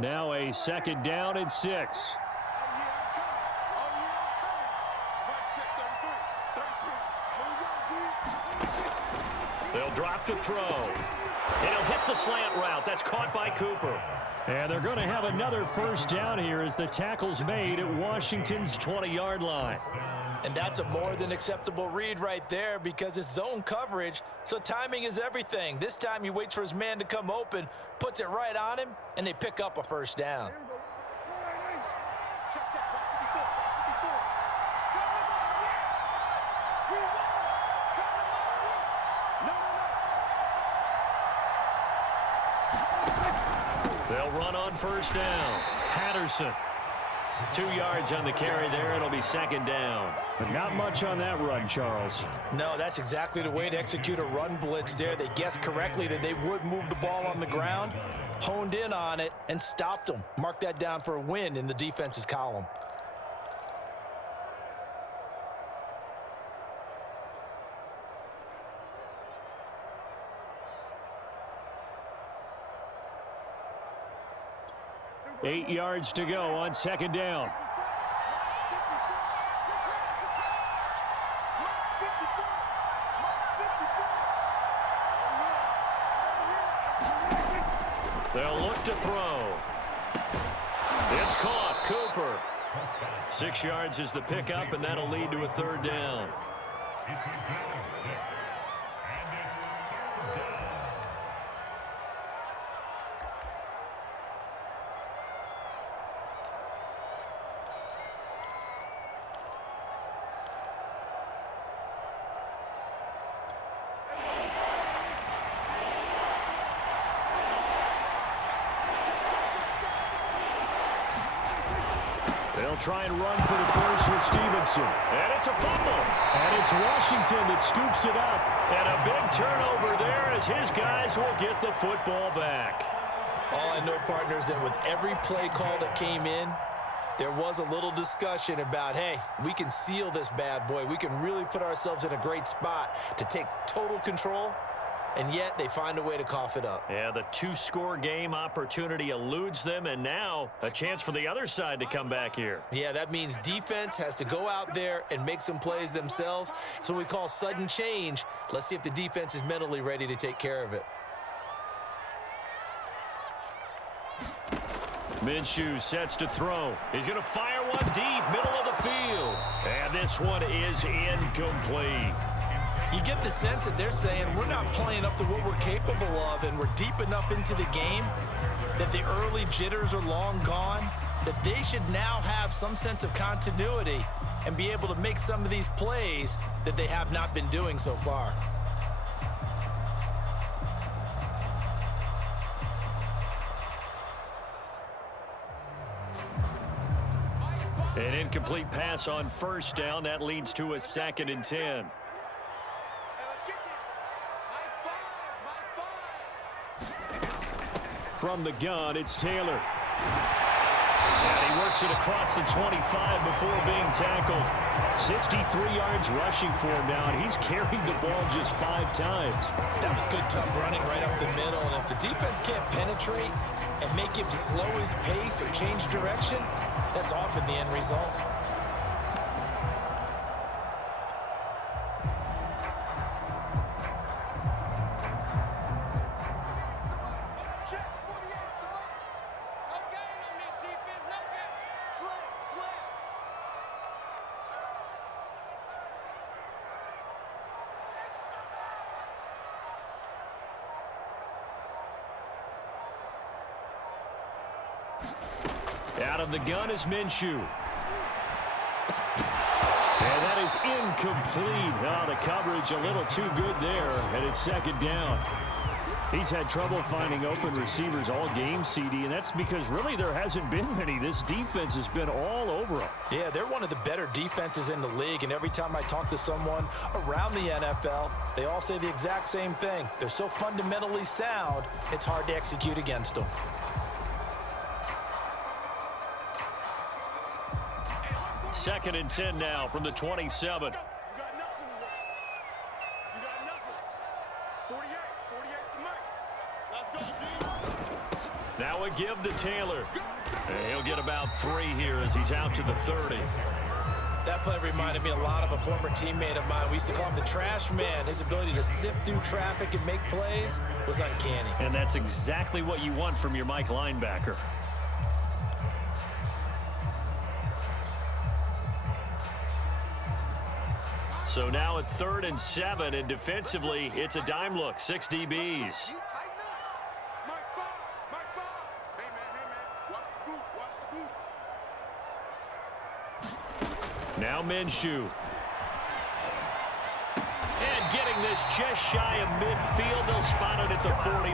Now a 2nd down and 6. They'll drop to throw. And he'll hit the slant route. That's caught by Cooper. And they're going to have another 1st down here as the tackle's made at Washington's 20-yard line. And that's a more than acceptable read right there, because it's zone coverage, so timing is everything. This time he waits for his man to come open, puts it right on him, and they pick up a 1st down. They'll run on 1st down. Patterson. 2 yards on the carry there. It'll be 2nd down. But not much on that run, Charles. No, that's exactly the way to execute a run blitz there. They guessed correctly that they would move the ball on the ground, honed in on it, and stopped them. Mark that down for a win in the defense's column. Eight yards to go on 2nd down. They'll look to throw. It's caught. Cooper. 6 yards is the pickup, and that'll lead to a 3rd down. They'll try and run for the 1st with Stevenson. And it's a fumble. And it's Washington that scoops it up. And a big turnover there as his guys will get the football back. All I know, partners, that with every play call that came in, there was a little discussion about, hey, we can seal this bad boy. We can really put ourselves in a great spot to take total control. And yet they find a way to cough it up. Yeah, the 2-score game opportunity eludes them, and now a chance for the other side to come back here. Yeah, that means defense has to go out there and make some plays themselves. So we call sudden change. Let's see if the defense is mentally ready to take care of it. Minshew sets to throw. He's going to fire one deep, middle of the field. And this one is incomplete. You get the sense that they're saying we're not playing up to what we're capable of, and we're deep enough into the game that the early jitters are long gone, that they should now have some sense of continuity and be able to make some of these plays that they have not been doing so far. An incomplete pass on 1st down. That leads to a 2nd and 10. From the gun, it's Taylor. And he works it across the 25 before being tackled. 63 yards rushing for him now, and he's carried the ball just 5 times. That was good, tough running right up the middle. And if the defense can't penetrate and make him slow his pace or change direction, that's often the end result. Out of the gun is Minshew. And that is incomplete. Oh, the coverage a little too good there, and it's second down. He's had trouble finding open receivers all game, CD, and that's because really there hasn't been many. This defense has been all over them. Yeah, they're one of the better defenses in the league, and every time I talk to someone around the NFL, they all say the exact same thing. They're so fundamentally sound, it's hard to execute against them. Second and 10 now from the 27. You got nothing. You got nothing. 48 to Mike. Let's go, team. Now a give to Taylor. And he'll get about 3 here as he's out to the 30. That play reminded me a lot of a former teammate of mine. We used to call him the trash man. His ability to sift through traffic and make plays was uncanny. And that's exactly what you want from your Mike linebacker. So now at 3rd and 7, and defensively, it's a dime look. 6 DBs. You tighten up. Mike Bob. Hey, man. Watch the boot. Now Minshew. And getting this just shy of midfield. They'll spot it at the 49.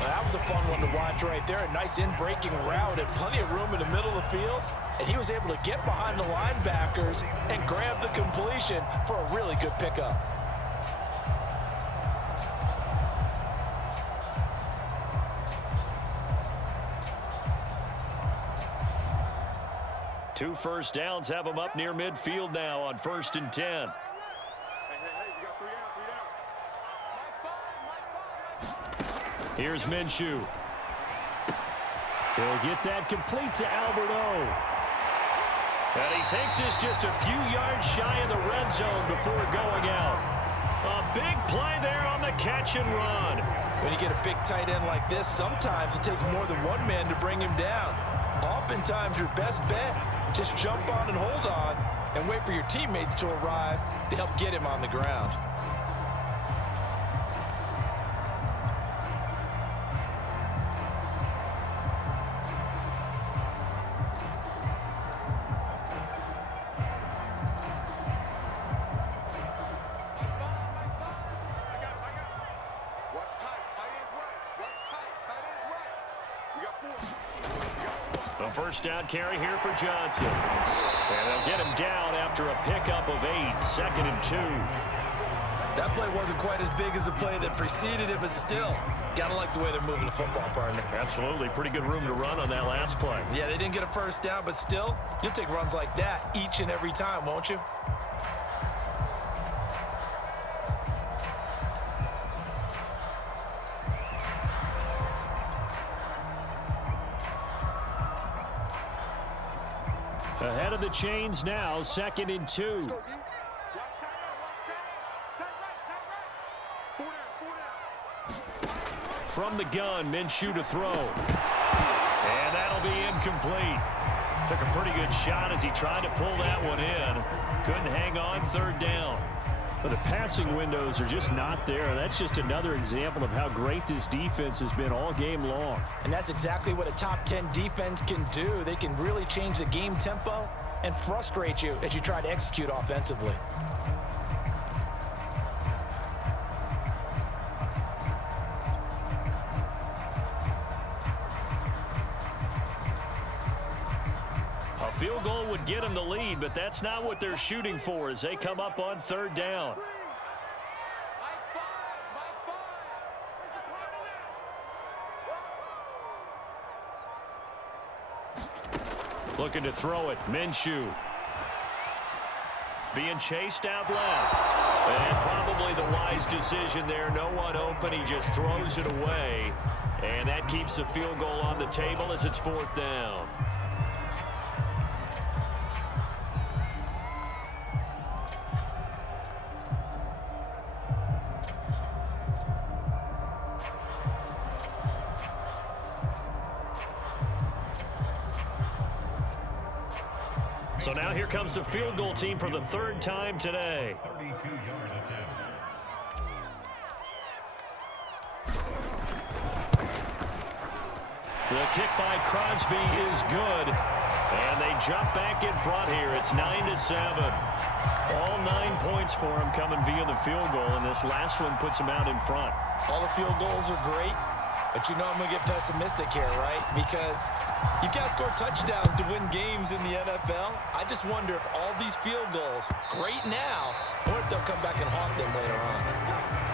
That was a fun one to watch right there. A nice in-breaking route and plenty of room in the middle of the field. And he was able to get behind the linebackers and grab the completion for a really good pickup. Two first downs have him up near midfield now on 1st and 10. Hey, you got 3 down. Here's Minshew. He'll get that complete to Albert O. And he takes this just a few yards shy of the red zone before going out. A big play there on the catch and run. When you get a big tight end like this, sometimes it takes more than one man to bring him down. Oftentimes, your best bet, just jump on and hold on and wait for your teammates to arrive to help get him on the ground. First down carry here for Johnson. And they'll get him down after a pickup of 8, 2nd and 2. That play wasn't quite as big as the play that preceded it, but still, gotta like the way they're moving the football, partner. Absolutely. Pretty good room to run on that last play. Yeah, they didn't get a first down, but still, you'll take runs like that each and every time, won't you? Ahead of the chains now, 2nd and 2. From the gun, Minshew to throw. And that'll be incomplete. Took a pretty good shot as he tried to pull that one in. Couldn't hang on, 3rd down. But the passing windows are just not there. That's just another example of how great this defense has been all game long. And that's exactly what a top 10 defense can do. They can really change the game tempo and frustrate you as you try to execute offensively. A field goal would get them the lead, but that's not what they're shooting for as they come up on 3rd down. Looking to throw it. Minshew. Being chased out left. And probably the wise decision there. No one open. He just throws it away. And that keeps the field goal on the table as it's 4th down. So now here comes the field goal team for the 3rd time today. The kick by Crosby is good. And they jump back in front here. It's 9-7. All 9 points for them coming via the field goal, and this last one puts them out in front. All the field goals are great, but you know I'm going to get pessimistic here, right? Because you've got to score touchdowns to win games in the NFL. I just wonder if all these field goals, great now, or if they'll come back and haunt them later on.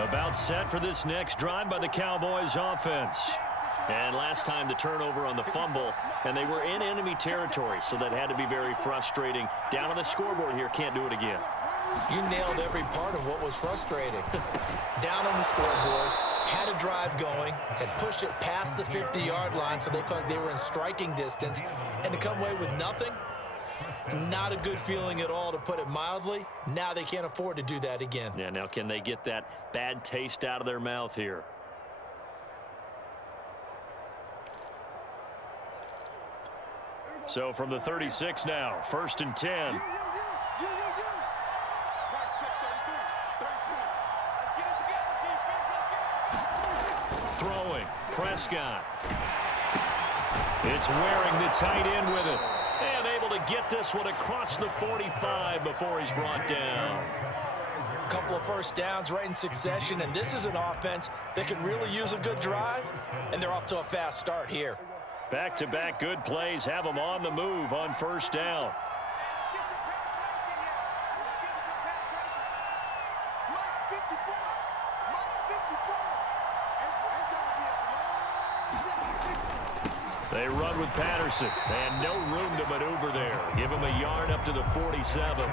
About set for this next drive by the Cowboys offense. And last time the turnover on the fumble, and they were in enemy territory, so that had to be very frustrating. Down on the scoreboard here, can't do it again. You nailed every part of what was frustrating. Down on the scoreboard, had a drive going, had pushed it past the 50-yard line so they felt they were in striking distance, and to come away with nothing, not a good feeling at all, to put it mildly. Now they can't afford to do that again. Yeah, now can they get that bad taste out of their mouth here? So from the 36 now, 1st and 10. Throwing, Prescott. It's wearing the tight end with it. And able to get this one across the 45 before he's brought down. A couple of first downs right in succession, and this is an offense that could really use a good drive, and they're off to a fast start here. Back-to-back good plays have them on the move on 1st down. They run with Patterson, and no room to maneuver there. Give him a yard up to the 47.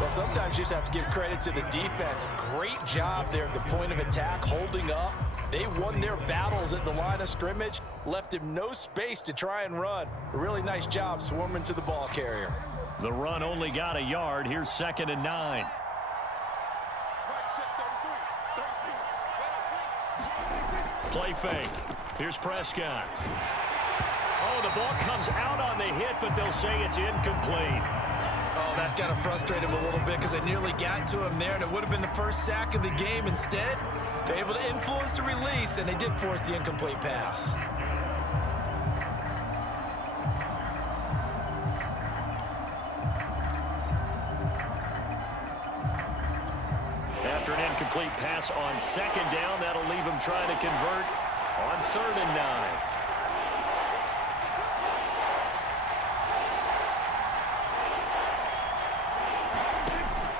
Well, sometimes you just have to give credit to the defense. Great job there at the point of attack, holding up. They won their battles at the line of scrimmage, left him no space to try and run. A really nice job swarming to the ball carrier. The run only got a yard. Here's 2nd and 9. Play fake. Here's Prescott. Oh, the ball comes out on the hit, but they'll say it's incomplete. Oh, that's got to frustrate him a little bit because they nearly got to him there, and it would have been the first sack of the game. Instead, they're able to influence the release, and they did force the incomplete pass. After an incomplete pass on 2nd down, that'll leave him trying to convert on 3rd and 9.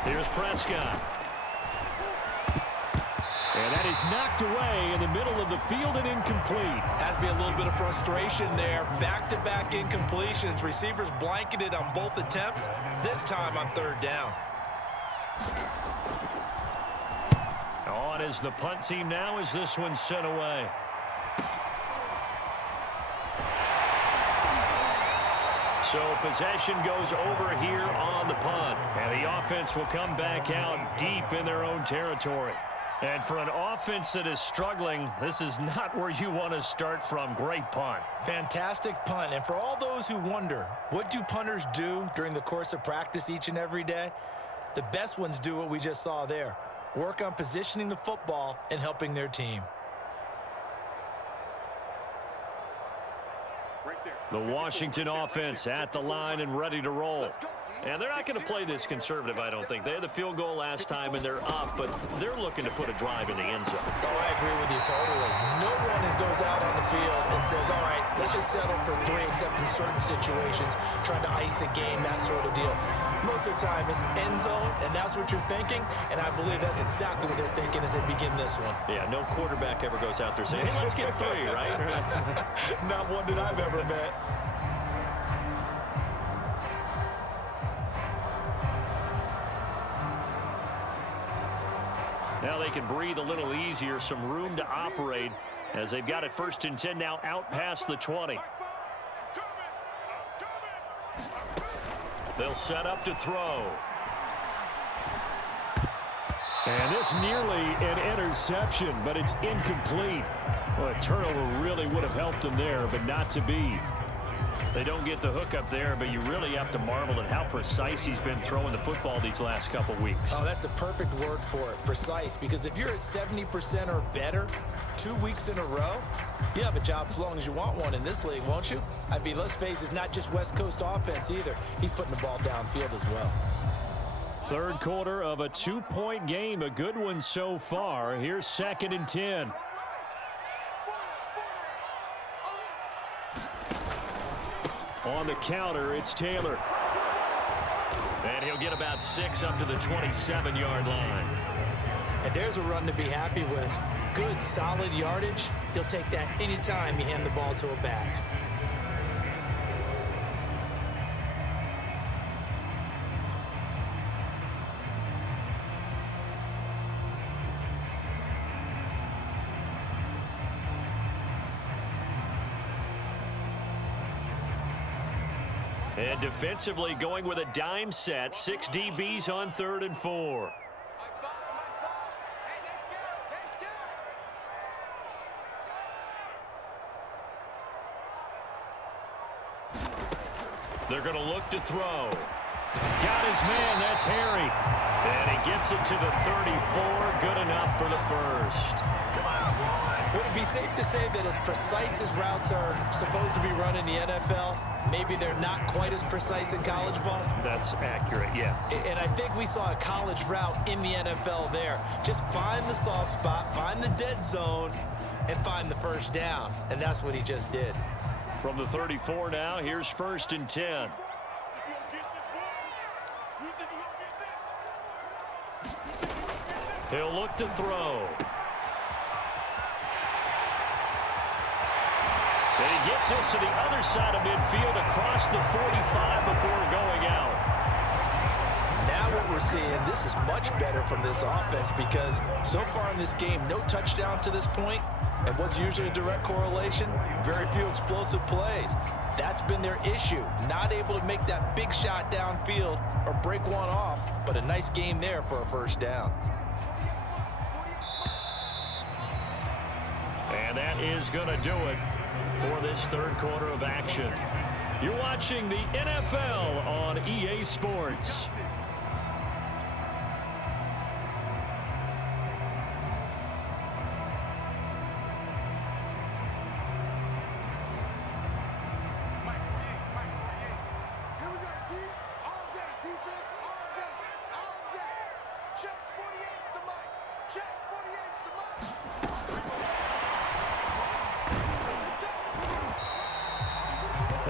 Here's Prescott. And that is knocked away in the middle of the field and incomplete. Has to be a little bit of frustration there. Back-to-back incompletions. Receivers blanketed on both attempts, this time on 3rd down. On is the punt team now as this one's sent away. So possession goes over here on the punt. And the offense will come back out deep in their own territory. And for an offense that is struggling, this is not where you want to start from. Great punt. Fantastic punt. And for all those who wonder, what do punters do during the course of practice each and every day? The best ones do what we just saw there. Work on positioning the football and helping their team. The Washington offense at the line and ready to roll. And they're not going to play this conservative, I don't think. They had the field goal last time, and they're up, but they're looking to put a drive in the end zone. Oh, I agree with you totally. No one goes out on the field and says, all right, let's just settle for 3, except in certain situations, trying to ice a game, that sort of deal. Most of the time, it's end zone, and that's what you're thinking, and I believe that's exactly what they're thinking as they begin this one. Yeah, no quarterback ever goes out there saying, hey, let's get 3, right? Not one that I've ever met. Now they can breathe a little easier, some room to operate as they've got it 1st and 10 now out past the 20. They'll set up to throw. And this nearly an interception, but it's incomplete. Well, a turnover really would have helped them there, but not to be. They don't get the hook up there, but you really have to marvel at how precise he's been throwing the football these last couple weeks. Oh, that's the perfect word for it, precise. Because if you're at 70% or better 2 weeks in a row, you have a job as long as you want one in this league, won't you? I mean, let's face it, it's not just West Coast offense either. He's putting the ball downfield as well. Third quarter of a 2-point game, a good one so far. Here's 2nd and 10. On the counter, it's Taylor. And he'll get about 6 up to the 27-yard line. And there's a run to be happy with. Good, solid yardage. He'll take that anytime you hand the ball to a back. And defensively going with a dime set. 6 DBs on 3rd and 4. They're going to look to throw. Got his man. That's Harry. And he gets it to the 34. Good enough for the first. Would it be safe to say that as precise as routes are supposed to be run in the NFL, maybe they're not quite as precise in college ball? That's accurate, yeah. And I think we saw a college route in the NFL there. Just find the soft spot, find the dead zone, and find the first down. And that's what he just did. From the 34 now, here's 1st and 10. He'll look to throw. And he gets this to the other side of midfield across the 45 before going out. Now what we're seeing, this is much better from this offense because so far in this game, no touchdown to this point. And what's usually a direct correlation? Very few explosive plays. That's been their issue. Not able to make that big shot downfield or break one off, but a nice game there for a first down. And that is going to do it for this third quarter of action. You're watching the NFL on EA Sports.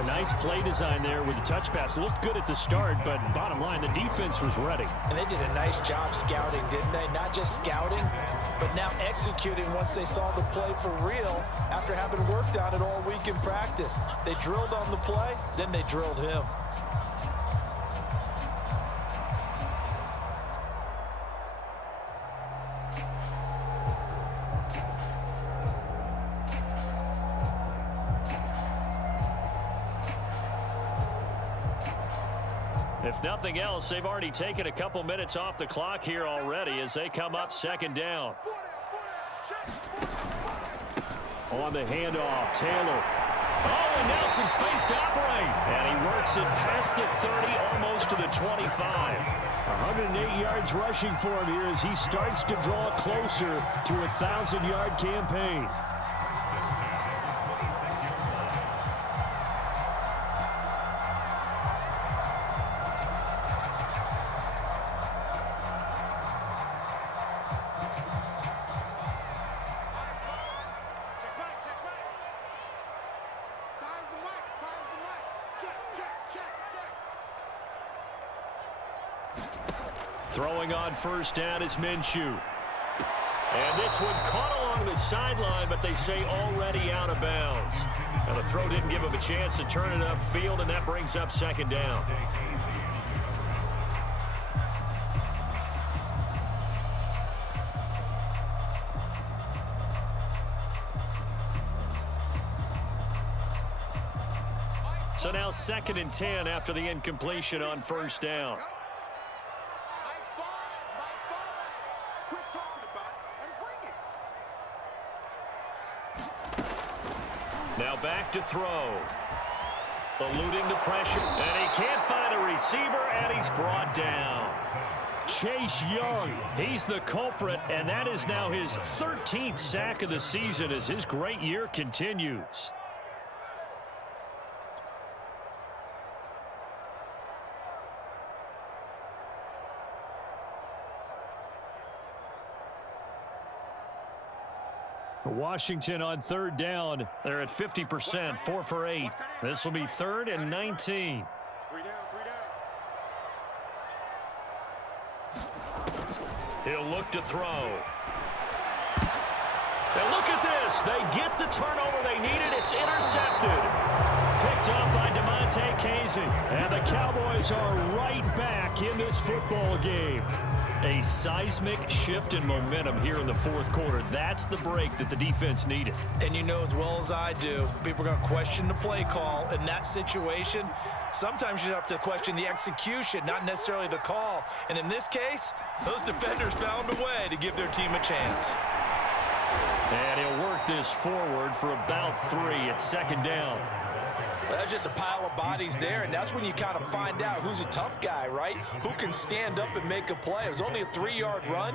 Nice play design there with the touch pass. Looked good at the start, but bottom line, the defense was ready. And they did a nice job scouting, didn't they? Not just scouting, but now executing once they saw the play for real after having worked on it all week in practice. They drilled on the play, then they drilled him. If nothing else, they've already taken a couple minutes off the clock here already as they come up 2nd down. On the handoff, Taylor. Oh, and now some space to operate. And he works it past the 30, almost to the 25. 108 yards rushing for him here as he starts to draw closer to a 1,000-yard campaign. Throwing on first down is Minshew. And this one caught along the sideline, but they say already out of bounds. Now the throw didn't give him a chance to turn it upfield, and that brings up second down. So now 2nd and 10 after the incompletion on first down. Quit talking about it and bring it. Now back to throw. Eluding the pressure, and he can't find a receiver, and he's brought down. Chase Young, he's the culprit, and that is now his 13th sack of the season as his great year continues. Washington on 3rd down. They're at 50%, 4 for 8. This will be 3rd and 19. 3 down, 3 down. He'll look to throw. And look at this. They get the turnover they needed. It's intercepted. Picked up by DeMonte Casey. And the Cowboys are right back in this football game. A seismic shift in momentum here in the 4th quarter. That's the break that the defense needed. And you know as well as I do, people are going to question the play call in that situation. Sometimes you have to question the execution, not necessarily the call. And in this case, those defenders found a way to give their team a chance. And he'll work this forward for about 3 at 2nd down. Well, that's just a pile of bodies there, and that's when you kind of find out who's a tough guy, right? Who can stand up and make a play. It was only a 3-yard run,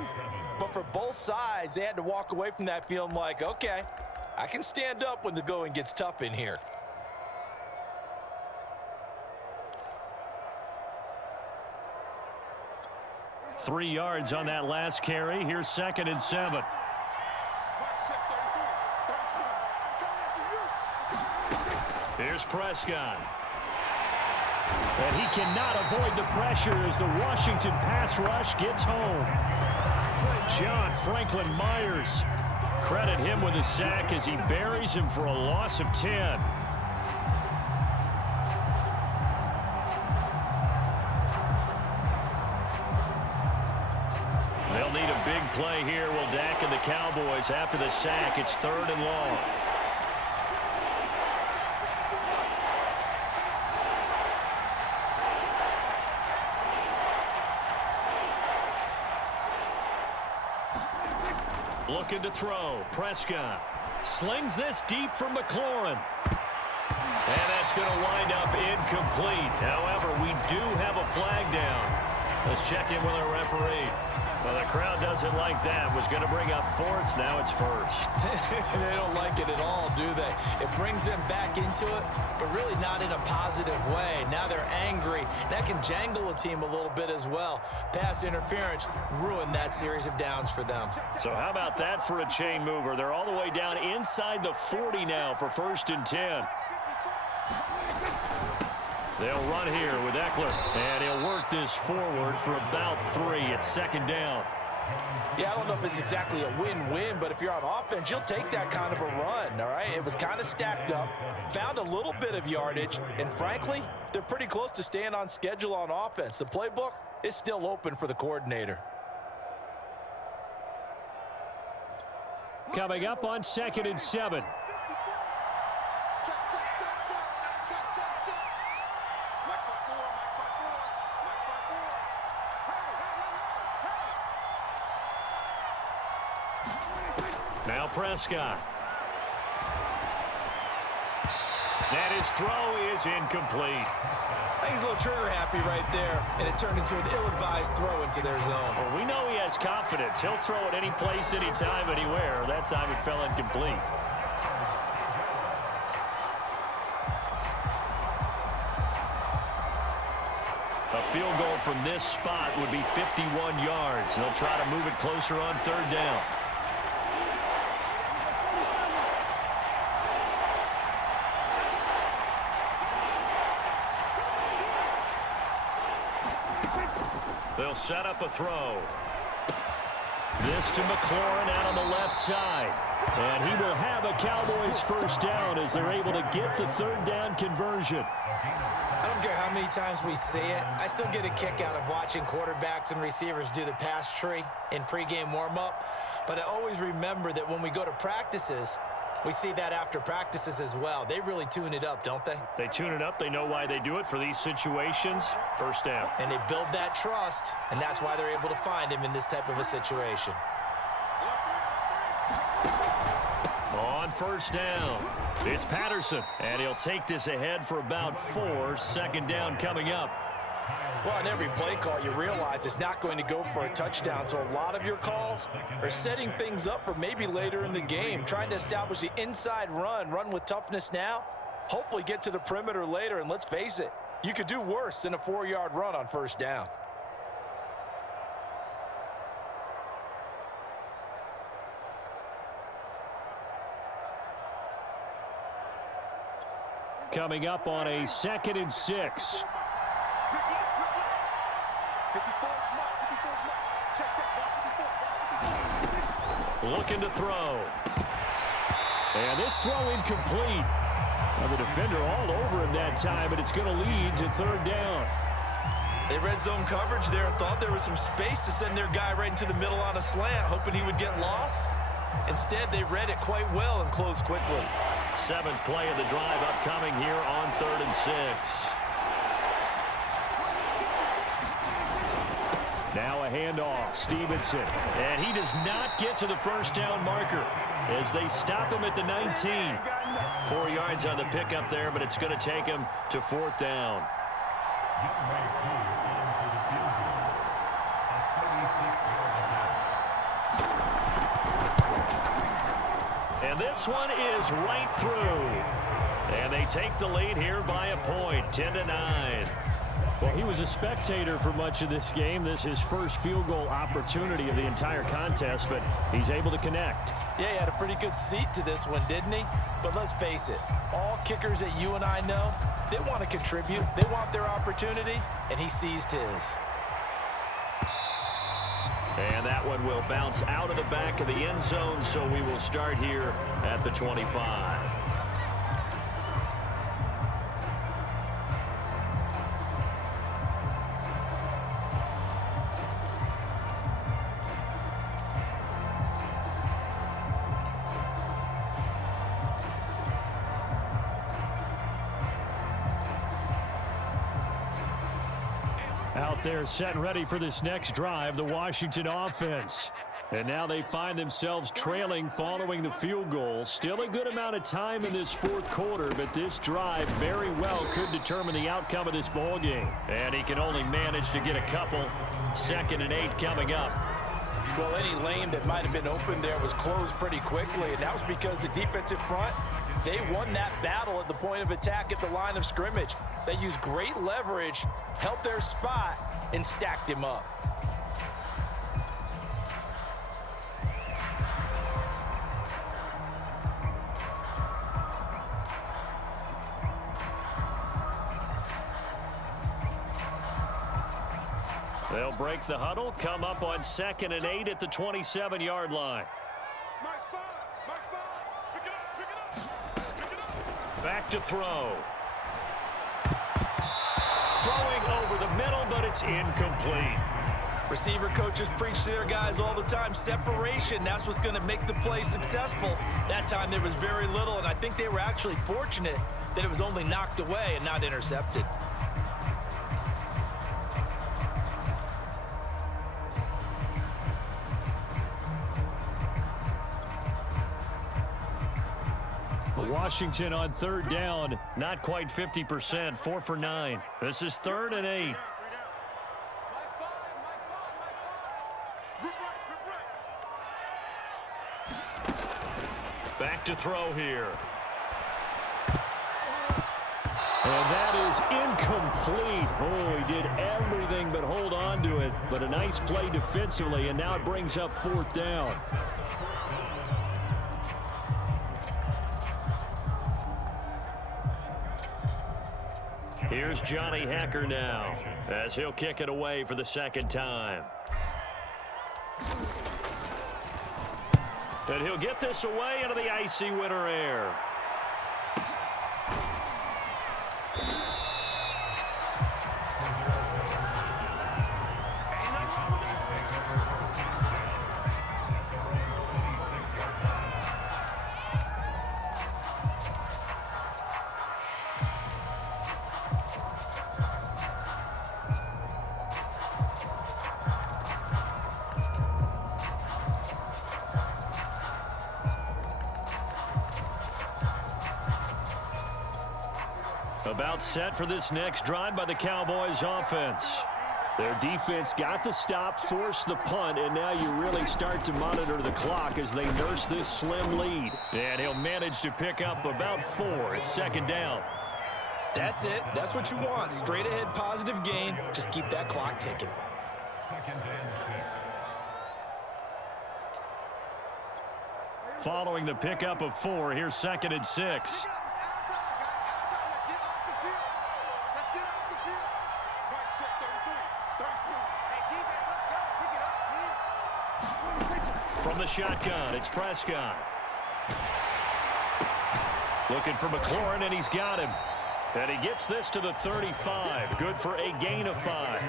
but for both sides, they had to walk away from that feeling like, okay, I can stand up when the going gets tough in here. Three yards on that last carry. Here's 2nd and 7. Here's Prescott. And he cannot avoid the pressure as the Washington pass rush gets home. John Franklin Myers. Credit him with a sack as he buries him for a loss of 10. They'll need a big play here. Will Dak and the Cowboys after the sack. It's 3rd and long. Looking to throw. Prescott slings this deep for McLaurin. And that's going to wind up incomplete. However, we do have a flag down. Let's check in with our referee. Well, the crowd doesn't like that. Was going to bring up 4th. Now it's 1st. They don't like it at all, do they? It brings them back into it, but really not in a positive way. Now they're angry. That can jangle a team a little bit as well. Pass interference ruined that series of downs for them. So how about that for a chain mover? They're all the way down inside the 40 now for 1st and 10. They'll run here with Eckler, and he'll work this forward for about 3 at 2nd down. Yeah, I don't know if it's exactly a win-win, but if you're on offense, you'll take that kind of a run, all right? It was kind of stacked up, found a little bit of yardage, and frankly, they're pretty close to staying on schedule on offense. The playbook is still open for the coordinator. Coming up on 2nd and 7. Now Prescott. And his throw is incomplete. I think he's a little trigger happy right there, and it turned into an ill-advised throw into their zone. Well, we know he has confidence. He'll throw it any place, anytime, anywhere. That time it fell incomplete. A field goal from this spot would be 51 yards. They'll try to move it closer on 3rd down. They'll set up a throw. This to McLaurin out on the left side. And he will have a Cowboys first down as they're able to get the third down conversion. I don't care how many times we see it. I still get a kick out of watching quarterbacks and receivers do the pass tree in pregame warm-up. But I always remember that when we go to practices, we see that after practices as well. They really tune it up, don't they? They tune it up. They know why they do it for these situations. First down. And they build that trust, and that's why they're able to find him in this type of a situation. On first down, it's Patterson, and he'll take this ahead for about 4. Second down coming up. Well, on every play call, you realize it's not going to go for a touchdown, so a lot of your calls are setting things up for maybe later in the game, trying to establish the inside run with toughness now, hopefully get to the perimeter later, and let's face it, you could do worse than a 4-yard run on first down. Coming up on a 2nd and 6. Looking to throw. And this throw incomplete. Now the defender all over him that time, but it's going to lead to third down. They read zone coverage there and thought there was some space to send their guy right into the middle on a slant, hoping he would get lost. Instead, they read it quite well and closed quickly. 7th play of the drive upcoming here on 3rd and 6. Now a handoff, Stevenson. And he does not get to the first down marker as they stop him at the 19. 4 yards on the pickup there, but it's going to take him to 4th down. And this one is right through. And they take the lead here by a point, 10-9. Well, he was a spectator for much of this game. This is his first field goal opportunity of the entire contest, but he's able to connect. Yeah, he had a pretty good seat to this one, didn't he? But let's face it, all kickers that you and I know, they want to contribute. They want their opportunity, and he seized his. And that one will bounce out of the back of the end zone, so we will start here at the 25. Out there set and ready for this next drive, the Washington offense. And now they find themselves trailing following the field goal. Still a good amount of time in this 4th quarter, but this drive very well could determine the outcome of this ball game. And he can only manage to get a couple. 2nd and 8 coming up. Well, any lane that might have been open there was closed pretty quickly, and that was because the defensive front, they won that battle at the point of attack at the line of scrimmage. They used great leverage, held their spot, and stacked him up. They'll break the huddle, come up on 2nd and 8 at the 27-yard line. Back to throw. Throwing over the middle, but it's incomplete. Receiver coaches preach to their guys all the time. Separation, that's what's going to make the play successful. That time there was very little, and I think they were actually fortunate that it was only knocked away and not intercepted. Washington on 3rd down, not quite 50%, 4 for 9. This is 3rd and 8. Back to throw here. And that is incomplete. Oh, he did everything but hold on to it. But a nice play defensively, and now it brings up 4th down. Here's Johnny Hacker now. as he'll kick it away for the second time. And he'll get this away into the icy winter air. About set for this next drive by the Cowboys offense. Their defense got the stop, forced the punt, and now you really start to monitor the clock as they nurse this slim lead. And he'll manage to pick up about 4. It's second down. That's it. That's what you want. Straight ahead positive gain. Just keep that clock ticking. Following the pickup of 4, here's 2nd and 6. From the shotgun, it's Prescott. Looking for McLaurin, and he's got him. And he gets this to the 35. Good for a gain of 5.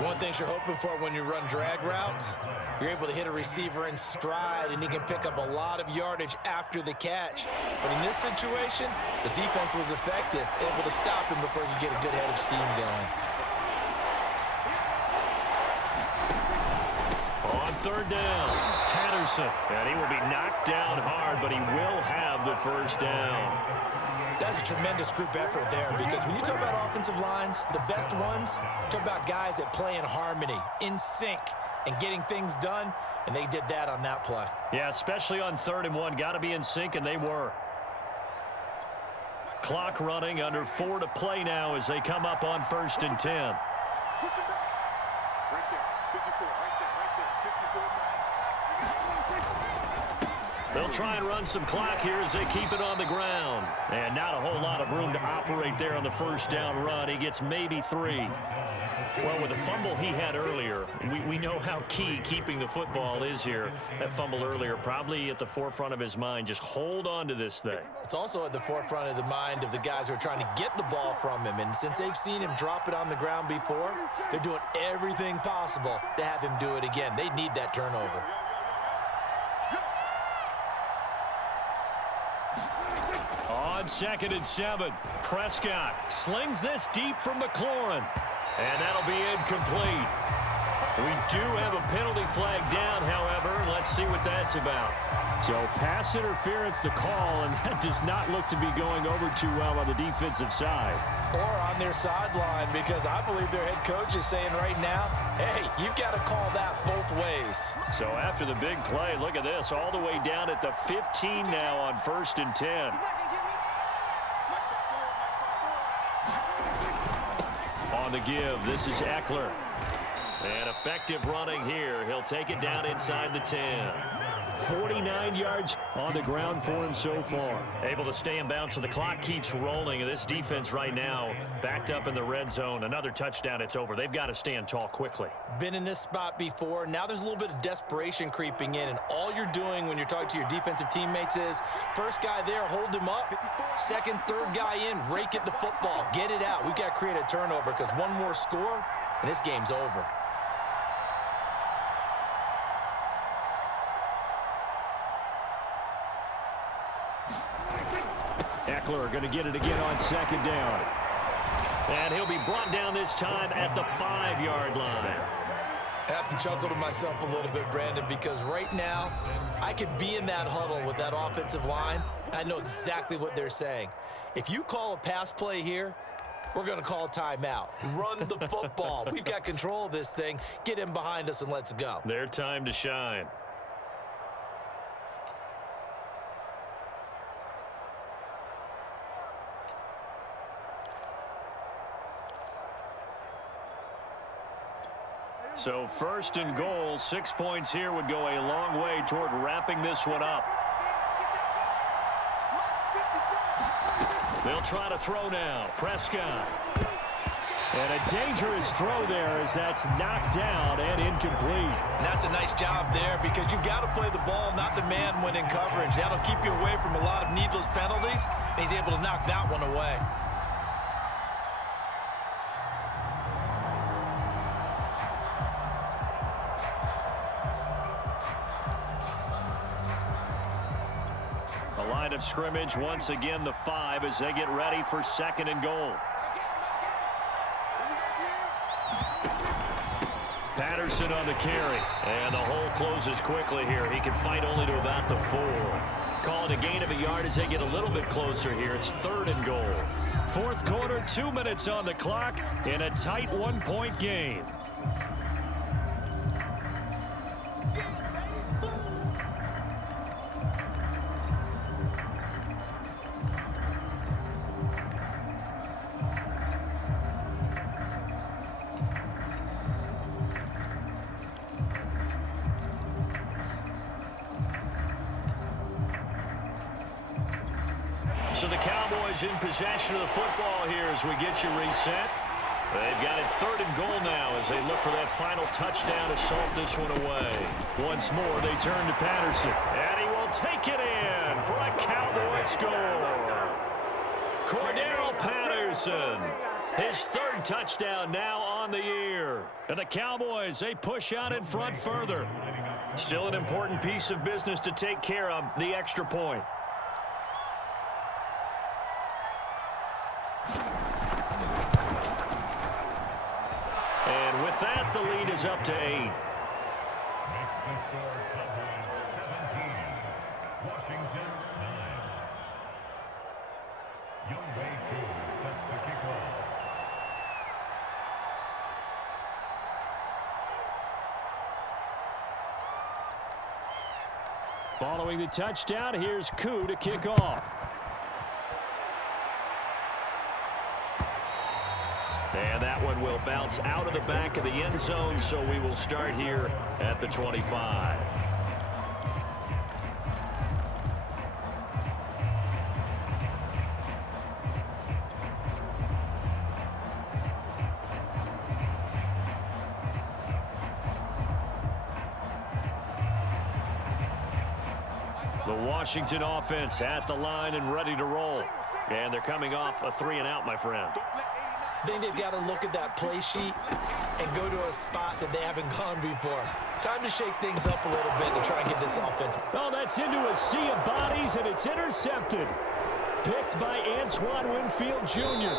One thing you're hoping for when you run drag routes, you're able to hit a receiver in stride, and he can pick up a lot of yardage after the catch. But in this situation, the defense was effective, able to stop him before he could get a good head of steam going. On 3rd down, Patterson. And he will be knocked down hard, but he will have the first down. That's a tremendous group effort there, because when you talk about offensive lines, the best ones, talk about guys that play in harmony, in sync, and getting things done, and they did that on that play. Yeah, especially on 3rd and 1. Got to be in sync, and they were. Clock running, under 4 to play now as they come up on 1st and 10. Push him back. Right there. 54. Right there. 54. They'll try and run some clock here as they keep it on the ground. And not a whole lot of room to operate there on the first down run. He gets maybe 3. Well, with the fumble he had earlier, we know how key keeping the football is here. That fumble earlier probably at the forefront of his mind. Just hold on to this thing. It's also at the forefront of the mind of the guys who are trying to get the ball from him. And since they've seen him drop it on the ground before, they're doing everything possible to have him do it again. They need that turnover. On 2nd and 7, Prescott slings this deep from McLaurin. And that'll be incomplete. We do have a penalty flag down, however. Let's see what that's about. So pass interference the call, and that does not look to be going over too well on the defensive side. Or on their sideline, because I believe their head coach is saying right now, hey, you've got to call that both ways. So after the big play, look at this, all the way down at the 15 now on 1st and 10. On the give, this is Eckler. And effective running here. He'll take it down inside the 10. 49 yards on the ground for him so far. Able to stay in bounds, so the clock keeps rolling. And this defense right now backed up in the red zone. Another touchdown, it's over. They've got to stand tall quickly. Been in this spot before. Now there's a little bit of desperation creeping in. And all you're doing when you're talking to your defensive teammates is, first guy there, hold him up. Second, third guy in, rake at the football. Get it out. We've got to create a turnover, because one more score, and this game's over. Eckler going to get it again on 2nd down. And he'll be brought down this time at the 5-yard line. I have to chuckle to myself a little bit, Brandon, because right now I could be in that huddle with that offensive line. I know exactly what they're saying. If you call a pass play here, we're going to call a timeout. Run the football. We've got control of this thing. Get him behind us and let's go. Their time to shine. So 1st and goal, 6 points here would go a long way toward wrapping this one up. They'll try to throw now. Prescott. And a dangerous throw there as that's knocked down and incomplete. And that's a nice job there because you've got to play the ball, not the man when in coverage. That'll keep you away from a lot of needless penalties, and he's able to knock that one away. The line of scrimmage, once again, the 5 as they get ready for 2nd and goal. Patterson on the carry, and the hole closes quickly here. He can fight only to about the 4. Call it a gain of a yard as they get a little bit closer here. It's 3rd and goal. 4th quarter, 2 minutes on the clock in a tight 1-point game. So the Cowboys in possession of the football here as we get you reset. They've got it 3rd and goal now as they look for that final touchdown to salt this one away. Once more, they turn to Patterson, and he will take it in for a Cowboy score. Cordero Patterson, his 3rd touchdown now on the year. And the Cowboys, they push out in front further. Still an important piece of business to take care of, the extra point. And with that, the lead is up to 8. Washington 9. Youngway 2 sets the kickoff. Following the touchdown, here's Koo to kick off. And that one will bounce out of the back of the end zone, so we will start here at the 25. The Washington offense at the line and ready to roll. And they're coming off a 3-and-out, my friend. I think they've got to look at that play sheet and go to a spot that they haven't gone before. Time to shake things up a little bit to try and get this offense. Oh, that's into a sea of bodies, and it's intercepted. Picked by Antoine Winfield Jr.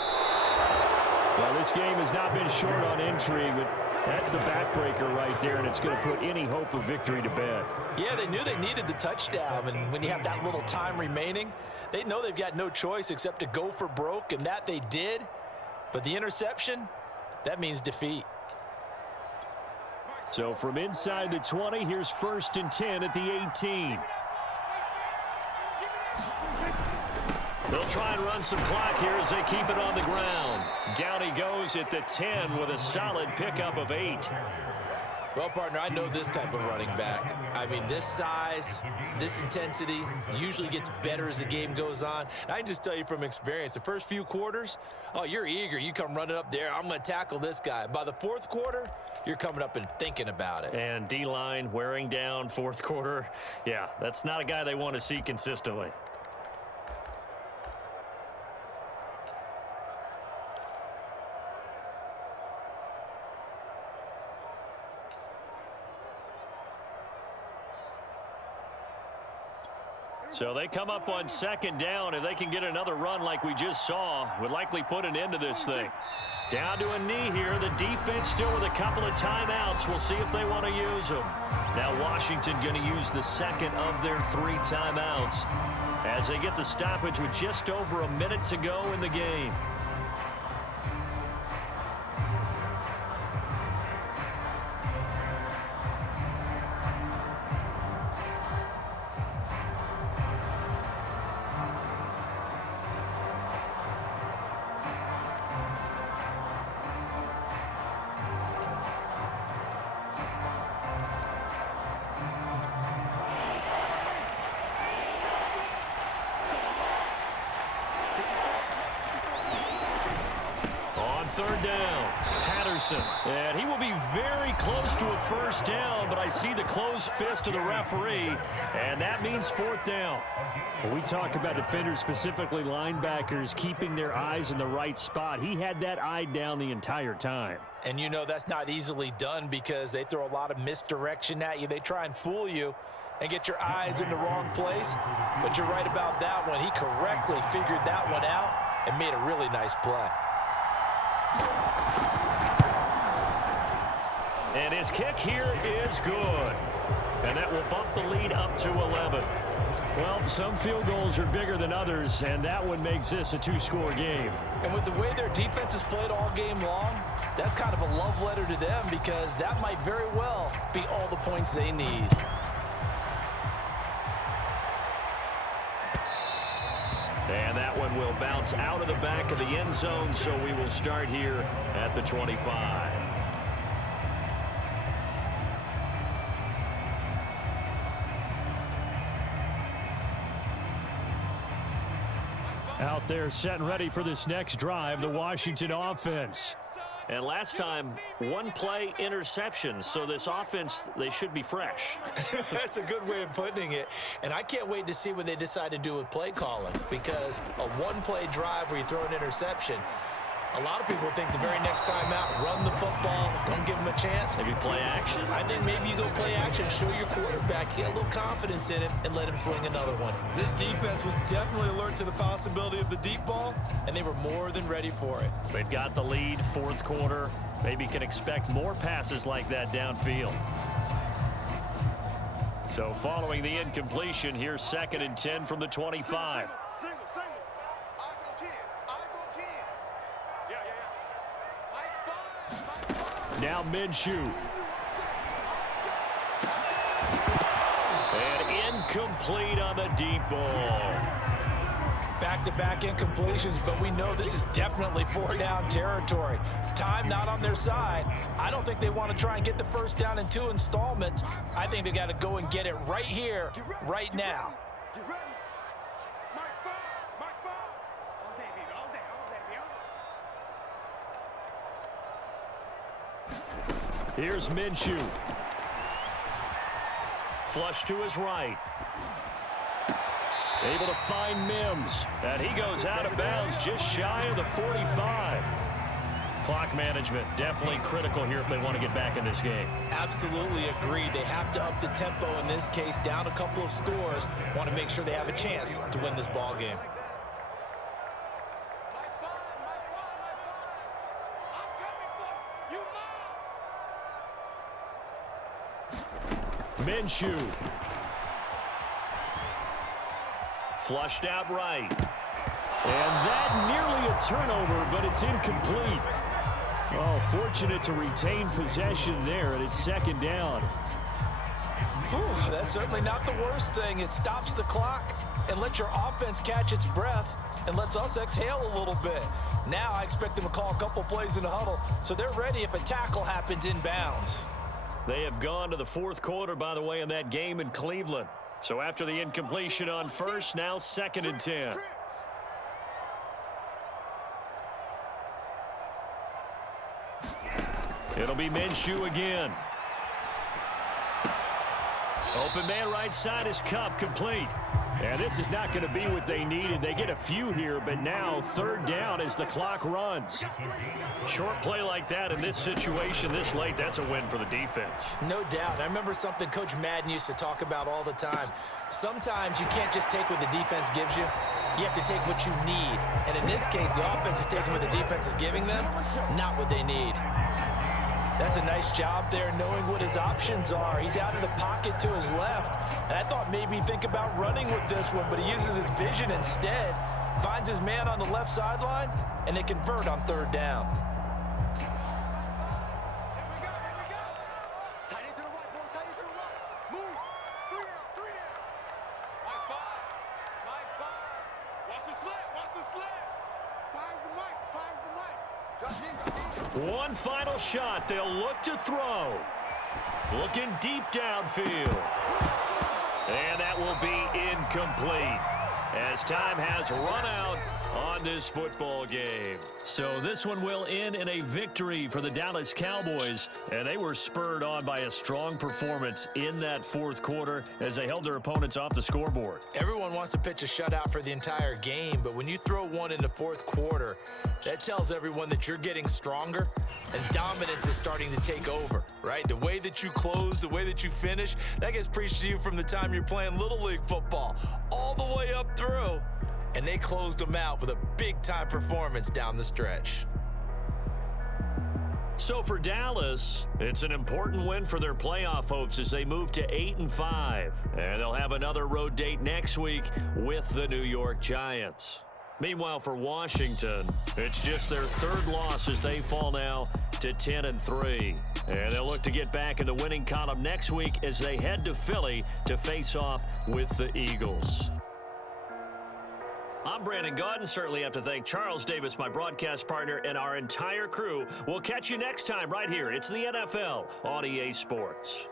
Well, this game has not been short on intrigue, but that's the backbreaker right there, and it's going to put any hope of victory to bed. Yeah, they knew they needed the touchdown, and when you have that little time remaining, they know they've got no choice except to go for broke, and that they did. But the interception, that means defeat. So from inside the 20, here's 1st and 10 at the 18. They'll try and run some clock here as they keep it on the ground. Down he goes at the 10 with a solid pickup of 8. Well, partner, I know this type of running back. I mean, this size, this intensity usually gets better as the game goes on. And I can just tell you from experience, the first few quarters, oh, you're eager. You come running up there, I'm going to tackle this guy. By the 4th quarter, you're coming up and thinking about it. And D-line wearing down 4th quarter. Yeah, that's not a guy they want to see consistently. So they come up on 2nd down. If they can get another run like we just saw, would likely put an end to this thing. Down to a knee here. The defense still with a couple of timeouts. We'll see if they want to use them. Now Washington going to use the 2nd of their 3 timeouts as they get the stoppage with just over a minute to go in the game. third down. Patterson. And he will be very close to a first down, but I see the closed fist of the referee, and that means fourth down. When we talk about defenders, specifically linebackers, keeping their eyes in the right spot, he had that eye down the entire time. And you know that's not easily done because they throw a lot of misdirection at you. They try and fool you and get your eyes in the wrong place. But you're right about that one. He correctly figured that one out and made a really nice play. And his kick here is good. And that will bump the lead up to 11. Well, some field goals are bigger than others, and that one makes this a two-score game. And with the way their defense has played all game long, that's kind of a love letter to them because that might very well be all the points they need. And that one will bounce out of the back of the end zone, so we will start here at the 25. Out there set and ready for this next drive, the Washington offense. And last time, one play interception, so this offense, they should be fresh. That's a good way of putting it. And I can't wait to see what they decide to do with play calling because a one-play drive where you throw an interception, a lot of people think the very next time out, run the football, don't give them a chance. Maybe play action. I think maybe you go play action, show your quarterback, get a little confidence in him, and let him fling another one. This defense was definitely alert to the possibility of the deep ball, and they were more than ready for it. They've got the lead, fourth quarter. Maybe can expect more passes like that downfield. So following the incompletion, here's 2nd and 10 from the 25. Single. Eyes on 10. Eyes on 10. Yeah. High five. Now Minshew. And incomplete on the deep ball. Back-to-back incompletions, but we know this is definitely 4-down territory. Time not on their side. I don't think they want to try and get the first down in 2 installments. I think they got to go and get it right here, right now. Get ready. Mike 5. All day, baby. All day. Here's Minshew. Flush to his right. Able to find Mims. And he goes out of bounds just shy of the 45. Clock management definitely critical here if they want to get back in this game. Absolutely agreed. They have to up the tempo in this case, down a couple of scores. Want to make sure they have a chance to win this ball game. Minshew. Flushed out right. And that nearly a turnover, but it's incomplete. Oh, fortunate to retain possession there, and it's 2nd down. Ooh, that's certainly not the worst thing. It stops the clock and lets your offense catch its breath and lets us exhale a little bit. Now I expect them to call a couple plays in the huddle, so they're ready if a tackle happens inbounds. They have gone to the 4th quarter, by the way, in that game in Cleveland. So after the incompletion on first, now 2nd and 10. It'll be Minshew again. Open man right side is Cup, complete. And this is not going to be what they needed. They get a few here, but now 3rd down as the clock runs. Short play like that in this situation this late, that's a win for the defense. No doubt. I remember something Coach Madden used to talk about all the time. Sometimes you can't just take what the defense gives you. You have to take what you need. And in this case, the offense is taking what the defense is giving them, not what they need. That's a nice job there knowing what his options are. He's out of the pocket to his left. And I thought maybe he'd think about running with this one, but he uses his vision instead. Finds his man on the left sideline, and they convert on 3rd down. Tight end to the right, boy. Tight end to the right. Move. 3 down. Mike 5. Watch the slant. Finds the mic. Drop in. One final shot. They'll look to throw. Looking deep downfield. And that will be incomplete as time has run out on this football game. So this one will end in a victory for the Dallas Cowboys, and they were spurred on by a strong performance in that fourth quarter as they held their opponents off the scoreboard. Everyone wants to pitch a shutout for the entire game, but when you throw one in the fourth quarter, that tells everyone that you're getting stronger and dominance is starting to take over, right? The way that you close, the way that you finish, that gets preached to you from the time you're playing Little League football all the way up through. And they closed them out with a big-time performance down the stretch. So for Dallas, it's an important win for their playoff hopes as they move to 8-5. And they'll have another road date next week with the New York Giants. Meanwhile, for Washington, it's just their third loss as they fall now to 10-3. And they'll look to get back in the winning column next week as they head to Philly to face off with the Eagles. I'm Brandon Gaudin. Certainly have to thank Charles Davis, my broadcast partner, and our entire crew. We'll catch you next time right here. It's the NFL on EA Sports.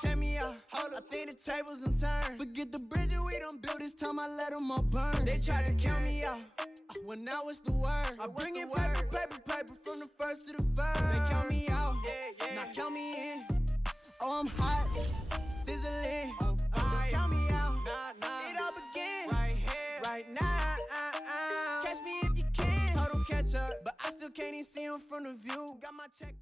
check me out. I think the tables done turned. Forget the bridges we done built, this time I let them all burn. They tried to count me out, when that was the word. I bring in paper, paper, paper from the first to the third. They count me out, now count me in. Oh, I'm hot, sizzling. Don't count me out, it all begins right now. Catch me if you can. Told them catch up, but I still can't even see them from the view. Got my check.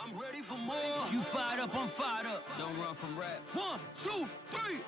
I'm ready for more. You fired up, I'm fired up. Don't run from rap. 1, 2, 3.